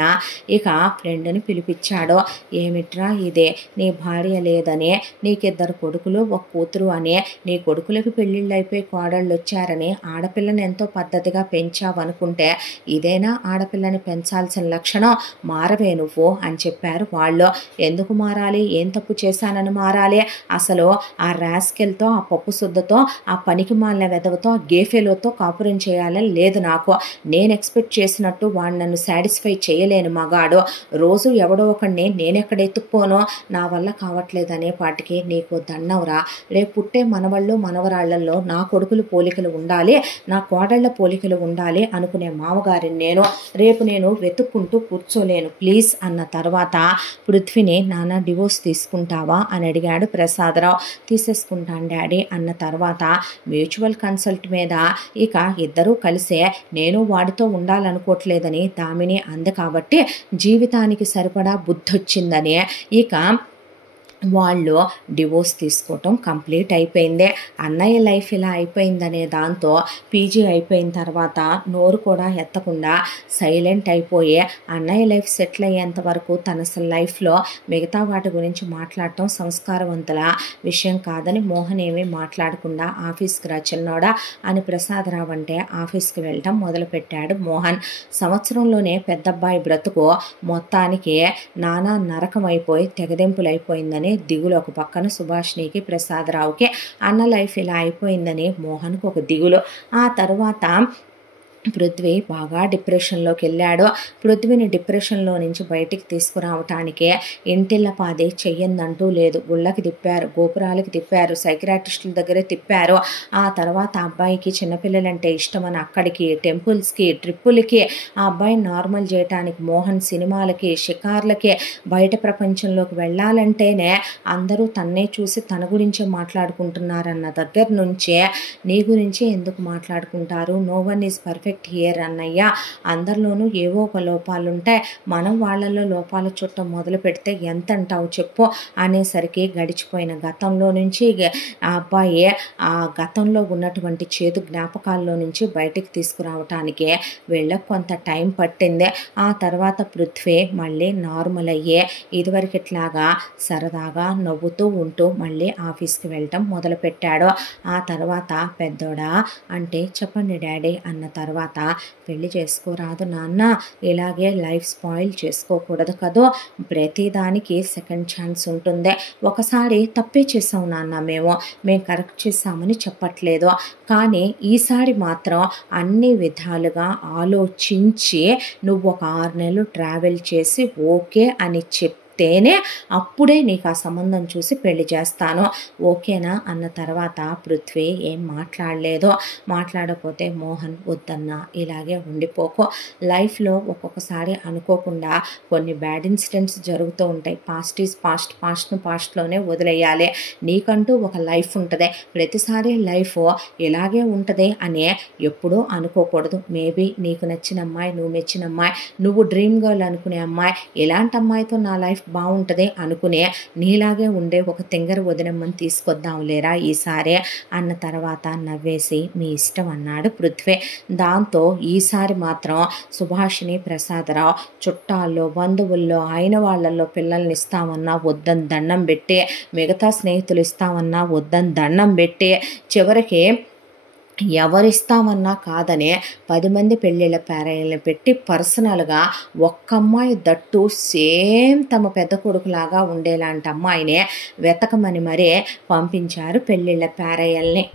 ఇక ఫ్రెండ్ని పిలిపించాడు. ఏమిట్రా ఇదే, నీ భార్య లేదని, నీకిద్దరు కొడుకులు ఒక కూతురు అని, నీ కొడుకులకు పెళ్ళిళ్ళు అయిపోయి కోడళ్ళు వచ్చారని ఆడపిల్లని ఎంతో పద్ధతిగా పెంచావనుకుంటే ఇదేనా ఆడపిల్లని పెంచాల్సిన లక్షణం, మారవే నువ్వు అని చెప్పారు వాళ్ళు. ఎందుకు మారాలి, ఏం తప్పు చేశానని మారాలి, అసలు ఆ రాస్కెల్తో, ఆ పప్పు శుద్ధతో, ఆ పనికి మాలిన వెదవతో, ఆ గేఫెలోతో కాపురం చేయాలని లేదు నాకు, నేను ఎక్స్పెక్ట్ చేసినట్టు వాడు నన్ను సాటిస్ఫై చేయలేను మగాడు, రోజు ఎవడో ఒకడిని నేనెక్కడ ఎత్తుక్కోనో, నా వల్ల కావట్లేదు అనే పాటికి నీకు దండవరా, రేపు పుట్టే మనవాళ్ళు మనవరాళ్లలో నా కొడుకులు పోలికలు ఉండాలి, నా కోడళ్ల పోలికలు ఉండాలి అనుకునే మామగారిని నేను, రేపు నేను వెతుక్కుంటూ కూర్చోలేను ప్లీజ్ అన్న తర్వాత పృథ్వీని నాన్న డివోర్స్ తీసుకుంటావా అని అడిగాడు ప్రసాదరావు. తీసేసుకుంటాను డాడీ అన్న తర్వాత మ్యూచువల్ కన్సల్ట్ మీద ఇక ఇద్దరూ కలిసే నేను వాడితో ఉండాలనుకోవట్లేదని దామిని అంది, కాబట్టి జీవితానికి సరిపడా బుద్ధి వచ్చిందని ఇక వాళ్ళు డివోర్స్ తీసుకోవటం కంప్లీట్ అయిపోయింది. అన్నయ్య లైఫ్ ఇలా అయిపోయిందనే దాంతో పీజీ అయిపోయిన తర్వాత నోరు కూడా ఎత్తకుండా సైలెంట్ అయిపోయి అన్నయ్య లైఫ్ సెటిల్ అయ్యేంత వరకు తన లైఫ్లో మిగతా వాటి గురించి మాట్లాడటం సంస్కారవంతుల విషయం కాదని మోహన్ ఏమీ మాట్లాడకుండా ఆఫీస్కి రా చిన్నోడా అని ప్రసాదరావు అంటే ఆఫీస్కి వెళ్ళటం మొదలుపెట్టాడు మోహన్. సంవత్సరంలోనే పెద్దబ్బాయి బ్రతుకు మొత్తానికి నానా నరకం అయిపోయి తెగదెంపులైపోయిందని దిగులు ఒక పక్కన సుభాషిణికి, ప్రసాదరావుకి అన్న లైఫ్ ఇలా అయిపోయిందని మోహన్కి ఒక దిగులు. ఆ తర్వాత పృథ్వీ బాగా డిప్రెషన్లోకి వెళ్ళాడు. పృథ్వీని డిప్రెషన్లో నుంచి బయటికి తీసుకురావటానికి ఇంటిల్లపాది చెయ్యందంటూ లేదు. గుళ్ళకి తిప్పారు, గోపురాలకి తిప్పారు, సైకియాట్రిస్టుల దగ్గరే తిప్పారు. ఆ తర్వాత అబ్బాయికి చిన్నపిల్లలంటే ఇష్టమని అక్కడికి టెంపుల్స్కి, ట్రిప్పులకి ఆ అబ్బాయిని నార్మల్ చేయటానికి మోహన్ సినిమాలకి, షికార్లకి, బయట ప్రపంచంలోకి వెళ్ళాలంటేనే అందరూ తన్నే చూసి తన గురించే మాట్లాడుకుంటున్నారన్న దగ్గర నుంచే నీ గురించి ఎందుకు మాట్లాడుకుంటారు, no one is perfect here అన్నయ్య, అందరిలోనూ ఏవో ఒక లోపాలు ఉంటాయి, మనం వాళ్ళలో లోపాలు చుట్టం మొదలు పెడితే ఎంత అంటావు చెప్పు అనేసరికి గడిచిపోయిన గతంలో నుంచి ఆ అబ్బాయి ఆ గతంలో ఉన్నటువంటి చేదు జ్ఞాపకాల్లో నుంచి బయటికి తీసుకురావటానికి వీళ్ళకి కొంత టైం పట్టింది. ఆ తర్వాత పృథ్వీ మళ్ళీ నార్మల్ అయ్యే ఇదివరకు ఇట్లాగా సరదాగా నవ్వుతూ ఉంటూ మళ్ళీ ఆఫీస్కి వెళ్ళటం మొదలుపెట్టాడు. ఆ తర్వాత పెద్దోడా అంటే చెప్పండి డాడీ అన్న తర్వాత పెళ్లి చేసుకోరాదు నాన్న, ఇలాగే లైఫ్ స్పాయిల్ చేసుకోకూడదు కదో, ప్రతిదానికి సెకండ్ ఛాన్స్ ఉంటుంది, ఒకసారి తప్పే చేసాం నాన్న, మేము కరెక్ట్ చేసామని చెప్పట్లేదు, కానీ ఈసారి మాత్రం అన్ని విధాలుగా ఆలోచించి నువ్వు ఒక 6 నెలలు ట్రావెల్ చేసి ఓకే అని చెప్తేనే అప్పుడే నీకు ఆ సంబంధం చూసి పెళ్లి చేస్తాను, ఓకేనా అన్న తర్వాత పృథ్వీ ఏం మాట్లాడలేదు. మాట్లాడకపోతే మోహన్ వద్దన్నా ఇలాగే ఉండిపోకు, లైఫ్లో ఒక్కొక్కసారి అనుకోకుండా కొన్ని బ్యాడ్ ఇన్సిడెంట్స్ జరుగుతూ ఉంటాయి, పాస్ట్ ఈజ్ పాస్ట్, పాస్ట్ను పాస్ట్లోనే వదిలేయాలి, నీకంటూ ఒక లైఫ్ ఉంటుంది, ప్రతిసారి లైఫ్ ఇలాగే ఉంటుంది అని ఎప్పుడూ అనుకోకూడదు. మేబీ నీకు నచ్చిన అమ్మాయి, నువ్వు మెచ్చిన అమ్మాయి, నువ్వు డ్రీమ్ గర్ల్ అనుకునే అమ్మాయి, ఇలాంటి అమ్మాయితో నా లైఫ్ బాగుంటుంది అనుకునే నీలాగే ఉండే ఒక తింగర వదినమ్మని తీసుకొద్దాం లేరా ఈసారి అన్న తర్వాత నవ్వేసి మీ ఇష్టం అన్నాడు పృథ్వీ. దాంతో ఈసారి మాత్రం సుభాషిణి, ప్రసాదరావు చుట్టాల్లో, బంధువుల్లో, అయిన వాళ్ళల్లో పిల్లల్ని ఇస్తామన్నా వద్దని దండం పెట్టి, మిగతా స్నేహితులు ఇస్తామన్నా వద్దని దండం పెట్టి, చివరికి ఎవరిస్తామన్నా కాదని 10 మంది పెళ్ళిళ్ళ పేరయ్యల్ని పెట్టి పర్సనల్గా ఒక్క అమ్మాయి దట్టు సేమ్ తమ పెద్ద కొడుకులాగా ఉండేలాంటి అమ్మాయిని వెతకమని మరీ పంపించారు పెళ్ళిళ్ళ పేరయ్యల్ని.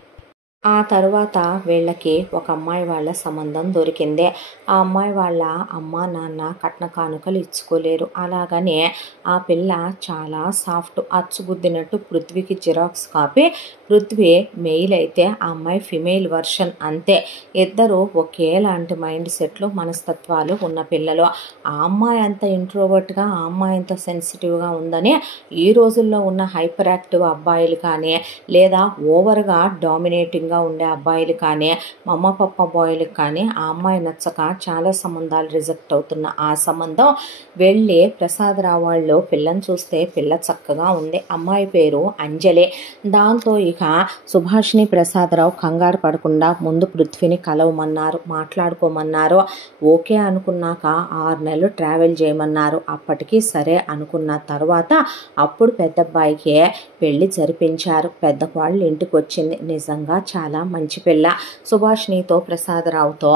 ఆ తర్వాత వీళ్ళకి ఒక అమ్మాయి వాళ్ళ సంబంధం దొరికింది. ఆ అమ్మాయి వాళ్ళ అమ్మ నాన్న కట్న కానుకలు ఇచ్చుకోలేరు, అలాగనే ఆ పిల్ల చాలా సాఫ్ట్, అచ్చుగుద్దినట్టు పృథ్వీకి జిరాక్స్ కాపీ, పృథ్వీ మెయిల్ అయితే ఆ అమ్మాయి ఫిమేల్ వర్షన్ అంతే. ఇద్దరు ఒకేలాంటి మైండ్ సెట్లు, మనస్తత్వాలు ఉన్న పిల్లలు. ఆ అమ్మాయి అంత ఇంట్రోవర్ట్గా, ఆ అమ్మాయి అంత సెన్సిటివ్గా ఉందని ఈ రోజుల్లో ఉన్న హైపర్ యాక్టివ్ అబ్బాయిలు కానీ, లేదా ఓవర్గా డామినేటింగ్గా ఉండే అబ్బాయిలు కానీ, మమ్మ పప్ప బాయ్లకు కానీ ఆ అమ్మాయి నచ్చక చాలా సంబంధాలు రిజెక్ట్ అవుతున్న ఆ సంబంధం వెళ్ళి ప్రసాదరావు వాళ్ళు పిల్లని చూస్తే పిల్ల చక్కగా ఉంది, అమ్మాయి పేరు అంజలి. దాంతో ఇక సుభాషిణి, ప్రసాదరావు కంగారు పడకుండా ముందు పృథ్వీని కలవమన్నారు, మాట్లాడుకోమన్నారు. ఓకే అనుకున్నాక 6 నెలలు ట్రావెల్ చేయమన్నారు. అప్పటికి సరే అనుకున్న తర్వాత అప్పుడు పెద్దబ్బాయికి పెళ్లి జరిపించారు. పెద్ద వాళ్ళు ఇంటికి వచ్చింది, నిజంగా చాలా మంచి పిల్ల. సుభాషిణితో, ప్రసాదరావుతో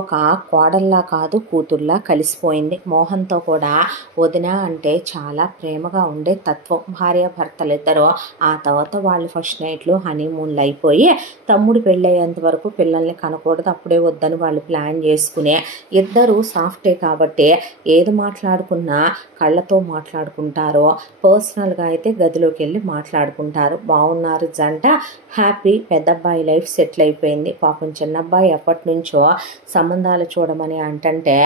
ఒక కోడల్లా కాదు కూతుర్లా కలిసిపోయింది. మోహన్తో కూడా వదిన అంటే చాలా ప్రేమగా ఉండే తత్వం. భార్యాభర్తలిద్దరూ ఆ తర్వాత వాళ్ళు ఫస్ట్ నైట్లు, హనీమూన్లు అయిపోయి తమ్ముడు పెళ్ళయ్యేంత వరకు పిల్లల్ని కనకూడదు, అప్పుడే వద్దని వాళ్ళు ప్లాన్ చేసుకునే ఇద్దరు సాఫ్టే కాబట్టి ఏది మాట్లాడుకున్నా కళ్ళతో మాట్లాడుకుంటారో, పర్సనల్గా అయితే గదిలోకి వెళ్ళి మాట్లాడుకుంటారు. బాగున్నారు జంట, హ్యాపీ. పెద్దబ్బాయి లైఫ్ సెటిల్ అయిపోయింది. పాపం చిన్నబ్బాయి ఎప్పటి నుంచో సంబంధాలు చూడమని అంటంటే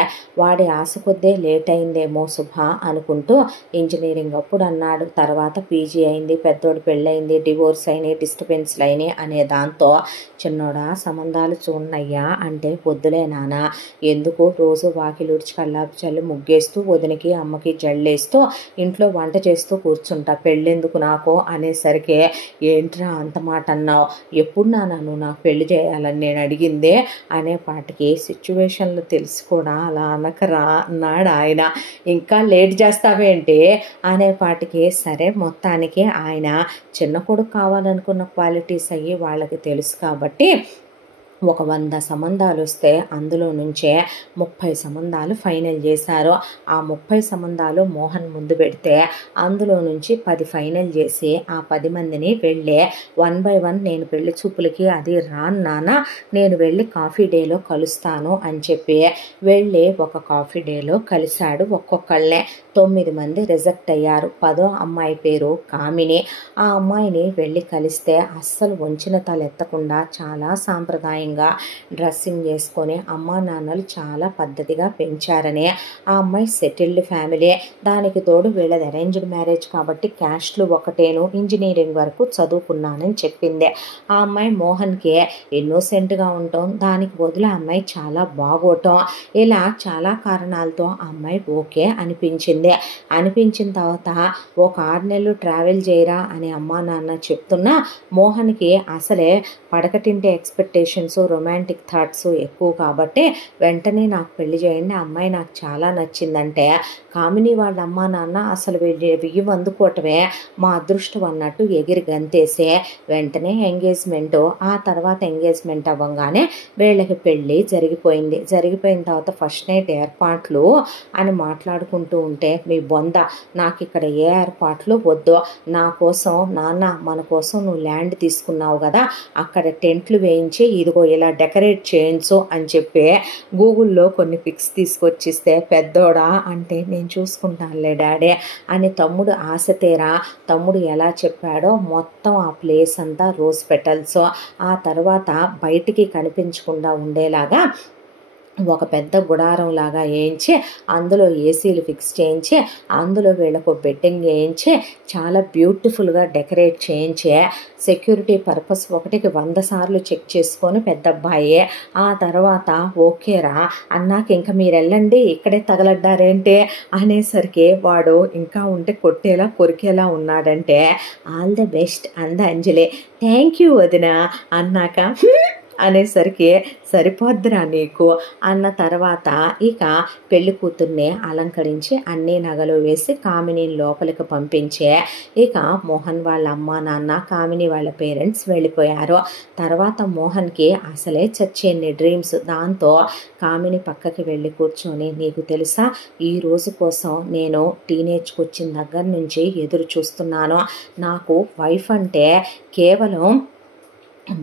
వాడి ఆశ కొద్దే లేట్ అయిందేమో శుభ అనుకుంటూ ఇంజనీరింగ్ అప్పుడు అన్నాడు. తర్వాత పీజీ అయింది, పెద్దోడు పెళ్ళయింది, డివోర్స్ అయినాయి, డిస్టర్బెన్స్లు అయినాయి అనే దాంతో, చిన్నోడా సంబంధాలు చూడనయ్యా అంటే, వద్దులే నాన్న, ఎందుకు రోజు వాకిలి ఉడిచి కల్లాపి చల్లి ముగ్గేస్తూ వదినకి అమ్మకి జల్లేస్తూ ఇంట్లో వంట చేస్తూ కూర్చుంటా, పెళ్ళెందుకు నాకు అనేసరికి, ఏంట్రా అంత మాట అన్నావు, ఎప్పుడు నాన్న నువ్వు నాకు పెళ్లి చేయాలని నేను అడిగిందే అనేపాటికి, సిచ్యువేషన్లు తెలిసి కూడా అలా అనకరా అన్నాడు ఆయన. ఇంకా లేట్ చేస్తావేంటి అనేపాటికి, సరే మొత్తానికి ఆయన చిన్న కొడుకు కావాలనుకున్న క్వాలిటీస్ అయ్యి వాళ్ళకి తెలుసు కాబట్టి ఒక 100 సంబంధాలు వస్తే అందులో నుంచే 30 సంబంధాలు ఫైనల్ చేశారు. ఆ 30 సంబంధాలు మోహన్ ముందు పెడితే అందులో నుంచి 10 ఫైనల్ చేసి ఆ 10 మందిని వెళ్ళి 1 by 1 నేను పెళ్లి చూపులకి అది రాను నాన్న, నేను వెళ్ళి కాఫీ డేలో కలుస్తాను అని చెప్పి వెళ్ళి ఒక కాఫీ డేలో కలిశాడు. ఒక్కొక్కళ్ళనే 9 మంది రిజెక్ట్ అయ్యారు. 10వ అమ్మాయి పేరు కామిని. ఆ అమ్మాయిని వెళ్ళి కలిస్తే అస్సలు వంచిన తలెత్తకుండా చాలా సాంప్రదాయంగా డ్రెస్సింగ్ చేసుకొని అమ్మా నాన్నలు చాలా పద్ధతిగా పెంచారని, ఆ అమ్మాయి సెటిల్డ్ ఫ్యామిలీ, దానికి తోడు వీళ్ళది అరేంజ్డ్ మ్యారేజ్ కాబట్టి క్యాస్ట్లు ఒకటేను, ఇంజనీరింగ్ వరకు చదువుకున్నానని చెప్పింది. ఆ అమ్మాయి మోహన్కి ఇన్నోసెంట్గా ఉండటం, దానికి బదులు ఆ అమ్మాయి చాలా బాగోటం, ఇలా చాలా కారణాలతో ఆ అమ్మాయి ఓకే అనిపించింది. అనిపించిన తర్వాత ఒక 6 నెలలు ట్రావెల్ చేయరా అని అమ్మా నాన్న చెప్తున్నా, మోహన్కి అసలే పడకటింటి ఎక్స్పెక్టేషన్స్, రొమాంటిక్ థాట్స్ ఎక్కువ కాబట్టి వెంటనే నాకు పెళ్లి చేయండి, అమ్మాయి నాకు చాలా నచ్చిందంటే, కామిని వాళ్ళ అమ్మా నాన్న అసలు వెయ్యి అందుకోవటమే మా అదృష్టం అన్నట్టు ఎగిరి గంతేసే వెంటనే ఎంగేజ్మెంట్. ఆ తర్వాత ఎంగేజ్మెంట్ అవ్వగానే వీళ్ళకి పెళ్ళి జరిగిపోయింది. జరిగిపోయిన తర్వాత ఫస్ట్ నైట్ ఏర్పాట్లు అని మాట్లాడుకుంటూ ఉంటే, మీ బొంద, నాకు ఇక్కడ ఏ ఏర్పాట్లు వద్దు, నా కోసం నాన్న మన కోసం నువ్వు ల్యాండ్ తీసుకున్నావు కదా, అక్కడ టెంట్లు వేయించి ఇదిగో ఇలా డెకరేట్ చేయించు అని చెప్పి గూగుల్లో కొన్ని పిక్స్ తీసుకొచ్చిస్తే, పెద్దోడా అంటే నేను చూసుకుంటానులే డాడీ అని తమ్ముడు ఆశ తీరా తమ్ముడు ఎలా చెప్పాడో మొత్తం ఆ ప్లేస్ అంతా రోజ్ పెటల్స్, ఆ తర్వాత బయటికి కనిపించకుండా ఉండేలాగా ఒక పెద్ద గుడారం లాగా వేయించి అందులో ఏసీలు ఫిక్స్ చేయించి అందులో వీళ్ళకు బెడ్డింగ్ వేయించి చాలా బ్యూటిఫుల్గా డెకరేట్ చేయించి సెక్యూరిటీ పర్పస్ 1కి 100 సార్లు చెక్ చేసుకొని పెద్ద అబ్బాయి ఆ తర్వాత ఓకేరా అన్నాక ఇంకా మీరు వెళ్ళండి ఇక్కడే తగలడ్డారేంటి అనేసరికి వాడు ఇంకా ఉంటే కొట్టేలా కొరికేలా ఉన్నాడంటే, ఆల్ ద బెస్ట్ అంద అంజలి, థ్యాంక్ యూ వదిన అన్నాక అనేసరికి, సరిపోద్దురా నీకు అన్న తర్వాత ఇక పెళ్లి కూతుర్ని అలంకరించి అన్ని నగలు వేసి కామిని లోపలికి పంపించే ఇక మోహన్ వాళ్ళ అమ్మ నాన్న కామిని వాళ్ళ పేరెంట్స్ వెళ్ళిపోయారు. తర్వాత మోహన్కి అసలే చచ్చేన్ని డ్రీమ్స్. దాంతో కామిని పక్కకి వెళ్ళి కూర్చొని, నీకు తెలుసా ఈ రోజు కోసం నేను టీనేజ్కి వచ్చిన దగ్గర నుంచి ఎదురు చూస్తున్నాను. నాకు వైఫ్ అంటే కేవలం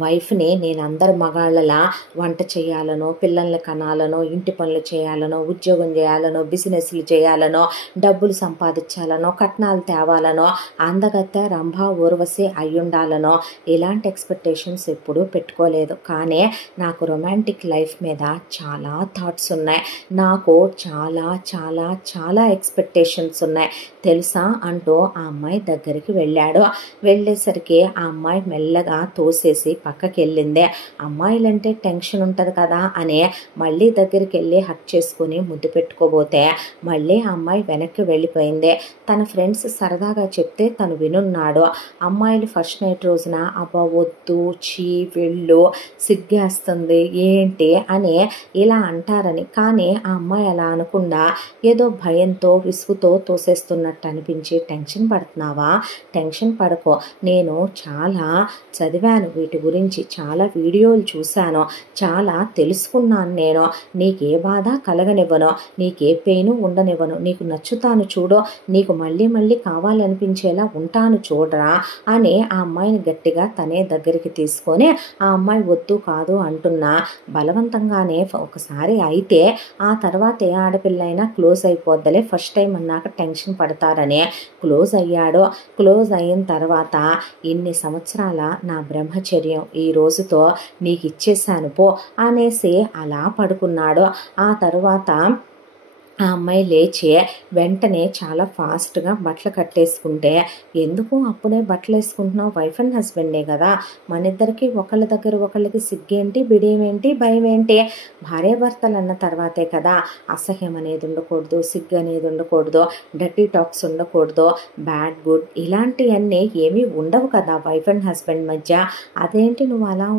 వైఫ్ని నేను అందరి మగాళ్ళలా వంట చేయాలనో, పిల్లల్ని కనాలనో, ఇంటి పనులు చేయాలనో, ఉద్యోగం చేయాలనో, బిజినెస్లు చేయాలనో, డబ్బులు సంపాదించాలనో, కట్నాలు తేవాలనో, అందగత్తె రంభ ఊర్వశి అయ్యుండాలనో ఇలాంటి ఎక్స్పెక్టేషన్స్ ఎప్పుడూ పెట్టుకోలేదు. కానీ నాకు రొమాంటిక్ లైఫ్ మీద చాలా థాట్స్ ఉన్నాయి, నాకు చాలా చాలా చాలా ఎక్స్పెక్టేషన్స్ ఉన్నాయి తెలుసా అంటూ ఆ అమ్మాయి దగ్గరికి వెళ్ళాడు. వెళ్ళేసరికి ఆ అమ్మాయి మెల్లగా తోసేసి పక్కకి వెళ్ళిందే. అమ్మాయిలంటే టెన్షన్ ఉంటుంది కదా అని మళ్ళీ దగ్గరికి వెళ్ళి హక్ చేసుకుని ముద్దు పెట్టుకోబోతే మళ్ళీ ఆ అమ్మాయి వెనక్కి వెళ్ళిపోయింది. తన ఫ్రెండ్స్ సరదాగా చెప్తే తను వినున్నాడు. అమ్మాయిలు ఫస్ట్ నైట్ రోజున అబ్బా వద్దు, చీ, వెళ్ళు, సిగ్గేస్తుంది ఏంటి అని ఇలా అంటారని. కానీ ఆ అమ్మాయి అలా అనకుండా ఏదో భయంతో విసుగుతో తోసేస్తున్నట్టు అనిపించి, టెన్షన్ పడుతున్నావా, టెన్షన్ పడుకో, నేను చాలా చదివాను వీటి గురించి, చాలా వీడియోలు చూశాను, చాలా తెలుసుకున్నాను, నేను నీకే బాధ కలగనివ్వను, నీకే పెయిన్ ఉండనివ్వను, నీకు నచ్చుతాను చూడు, నీకు మళ్ళీ మళ్ళీ కావాలనిపించేలా ఉంటాను చూడరా అని ఆ అమ్మాయిని గట్టిగా తనే దగ్గరికి తీసుకొని, ఆ అమ్మాయి వద్దు కాదు అంటున్నా బలవంతంగానే ఒకసారి అయితే ఆ తర్వాత ఏ ఆడపిల్లైనా క్లోజ్ అయిపోద్దలే, ఫస్ట్ టైం అన్నాక టెన్షన్ పడతారని క్లోజ్ అయ్యాడు. క్లోజ్ అయిన తర్వాత ఇన్ని సంవత్సరాల నా బ్రహ్మచర్యం ఈ రోజుతో నీకు ఇచ్చేసాను పో అనేసి అలా పడుకున్నాడు. ఆ తర్వాత ఆ అమ్మాయి లేచి వెంటనే చాలా ఫాస్ట్‌గా బట్టలు కట్టేసుకుంటే, "ఎందుకు అప్పుడే బట్టలేసుకుంటున్నావు? వైఫ్ అండ్ హస్బెండే గదా! మనిద్దరికీ ఒకళ్ళ దగ్గర ఒకళ్ళకి సిగ్గేంటి, బిడియమేంటి, భయమేంటి? భార్యాభర్తలన్న తర్వాతే కదా! అసహ్యం అనేది ఉండకూడదు, సిగ్గు అనేది ఉండకూడదు, డర్టీ టాక్స్ ఉండకూడదు, బ్యాడ్, గుడ్ ఇలాంటియన్నీ ఏమీ ఉండవు కదా వైఫ్ అండ్ హస్బెండ్ మధ్య. అదేంటి నువ్వు అలా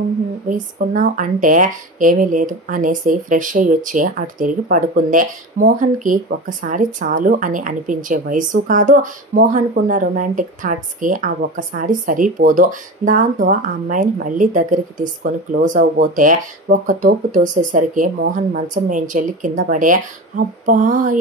వేసుకున్నావు" అంటే, "ఏమీ లేదు" అనేసి ఫ్రెష్ అయ్యొచ్చి అటు తిరిగి పడుకుంది. మోహన్‌కి ఒక్కసారి చాలు అని అనిపించే వయసు కాదు. మోహన్‌కున్న రొమాంటిక్ థాట్స్‌కి ఆ ఒక్కసారి సరిపోదు. దాంతో ఆ అమ్మాయిని మళ్ళీ దగ్గరికి తీసుకొని క్లోజ్ అవ్వబోతే ఒక్క తోపు తోసేసరికి మోహన్ మంచం మేంచెల్లి కింద పడే, "అబ్బా!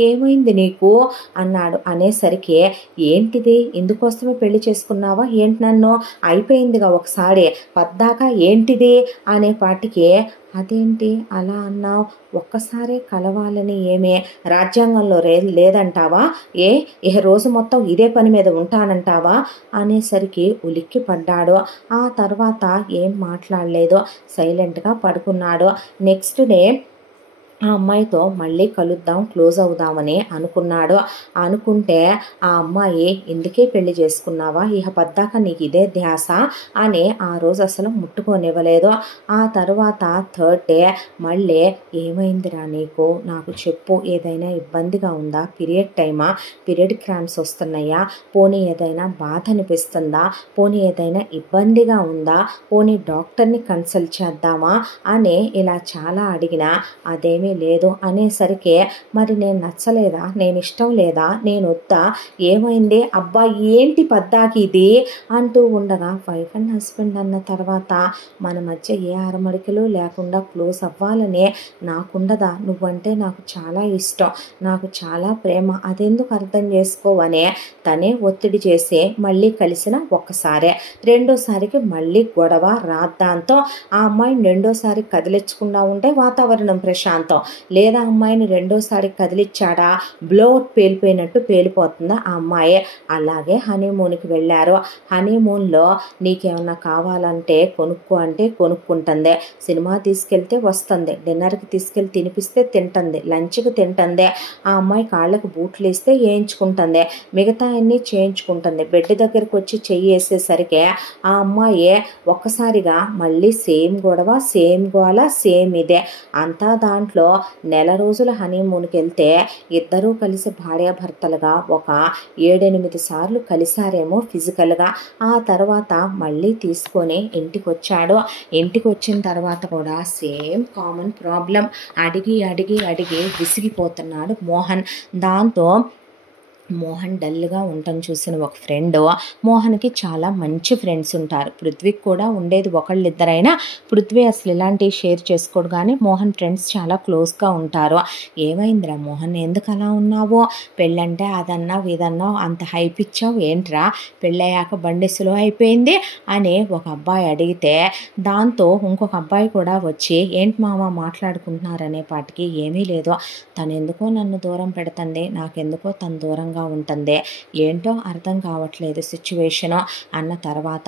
ఏమైంది నీకు?" అన్నాడు. అనేసరికి, "ఏంటిది? ఇందుకోసమే పెళ్లి చేసుకున్నావా ఏంటి నన్ను? అయిపోయిందిగా ఒకసారి, పద్దాకా ఏంటిది?" అనేపాటికి, "అదేంటి అలా అన్నావు? ఒక్కసారే కలవాలని ఏమే రాజ్యాంగంలో లేదంటావా? ఇహ రోజు మొత్తం ఇదే పని మీద ఉంటానంటావా?" అనేసరికి ఉలిక్కి పడ్డాడు. ఆ తర్వాత ఏం మాట్లాడలేదు, సైలెంట్‌గా పడుకున్నాడు. నెక్స్ట్ డే ఆ అమ్మాయితో మళ్ళీ కలుద్దాం, క్లోజ్ అవుదామని అనుకున్నాడు. అనుకుంటే ఆ అమ్మాయి, "ఇందుకే పెళ్లి చేసుకున్నావా? ఇహ పద్దాక నీకు ఇదే ధ్యాస" అని ఆ రోజు అసలు ముట్టుకోనివ్వలేదు. ఆ తర్వాత థర్డ్ డే మళ్ళీ, "ఏమైందిరా నీకు? నాకు చెప్పు. ఏదైనా ఇబ్బందిగా ఉందా? పీరియడ్ టైమా? పీరియడ్ క్రాంప్స్ వస్తున్నాయా? పోనీ ఏదైనా బాధ అనిపిస్తుందా? పోనీ ఏదైనా ఇబ్బందిగా ఉందా? పోనీ డాక్టర్ని కన్సల్ట్ చేద్దామా?" అని ఇలా చాలా అడిగినా, "అదేమీ లేదు" అనేసరికి, "మరి నేను నచ్చలేదా? నేను ఇష్టం లేదా? నేను వద్దా? ఏమైంది? అబ్బా ఏంటి పద్దాకి ఇది?" అంటూ ఉండగా, వైఫ్ అండ్ హస్బెండ్ అన్న తర్వాత మన మధ్య ఏ అరమరికలు లేకుండా క్లోజ్ అవ్వాలనే నాకుండదా? నువ్వంటే నాకు చాలా ఇష్టం, నాకు చాలా ప్రేమ, అదెందుకు అర్థం చేసుకోవనే తనే ఒత్తిడి చేసి మళ్ళీ కలిసిన ఒక్కసారే. రెండోసారికి మళ్ళీ గొడవ రాద్దాంతో ఆ అమ్మాయిని రెండోసారి కదిలించకుండా ఉంటే వాతావరణం ప్రశాంతం. లేదా అమ్మాయిని రెండోసారి కదిలిచ్చాడా, బ్లోట్ పేలిపోయినట్టు పేలిపోతుందా ఆ అమ్మాయి. అలాగే హనీమూన్కి వెళ్ళారు. హనీమూన్లో నీకేమన్నా కావాలంటే కొనుక్కో అంటే కొనుక్కుంటుంది, సినిమా తీసుకెళ్తే వస్తుంది, డిన్నర్కి తీసుకెళ్ళి తినిపిస్తే తింటుంది, లంచ్కి తింటుంది, ఆ అమ్మాయి కాళ్ళకు బూట్లు వేస్తే వేయించుకుంటుంది, మిగతా అన్నీ చేయించుకుంటుంది. బెడ్ దగ్గరకు వచ్చి చెయ్యి వేసేసరికి ఆ అమ్మాయి ఒక్కసారిగా మళ్ళీ సేమ్ గొడవ, సేమ్ గోల, సేమ్ ఇదే అంతా. దాంట్లో నెల రోజుల హనీమూన్కి వెళ్తే ఇద్దరూ కలిసి భార్యాభర్తలుగా ఒక 7-8 సార్లు కలిశారేమో ఫిజికల్గా. ఆ తర్వాత మళ్ళీ తీసుకొని ఇంటికి వచ్చాడు. ఇంటికి వచ్చిన తర్వాత కూడా సేమ్ కామన్ ప్రాబ్లం. అడిగి అడిగి అడిగి విసిగిపోతున్నాడు మోహన్. దాంతో మోహన్ డల్గా ఉండటం చూసిన ఒక ఫ్రెండ్, మోహన్కి చాలా మంచి ఫ్రెండ్స్ ఉంటారు, పృథ్వీకి కూడా ఉండేది ఒకళ్ళిద్దరైనా, పృథ్వీ అసలు ఇలాంటివి షేర్ చేసుకోడు కానీ మోహన్ ఫ్రెండ్స్ చాలా క్లోజ్గా ఉంటారు. "ఏమైందిరా మోహన్, ఎందుకు అలా ఉన్నావు? పెళ్ళంటే అదన్నావు ఇదన్నావు, అంత హైప్ ఇచ్చావు ఏంట్రా? పెళ్ళయ్యాక బండి సులువు అయిపోయింది" అని ఒక అబ్బాయి అడిగితే, దాంతో ఇంకొక అబ్బాయి కూడా వచ్చి, "ఏంటి మామ మాట్లాడుకుంటున్నారనే పాటికి, ఏమీ లేదు, తను ఎందుకో నన్ను దూరం పెడుతుంది, నాకెందుకో తను దూరంగా ఉంటుంది, ఏంటో అర్థం కావట్లేదు సిచ్యువేషను" అన్న తర్వాత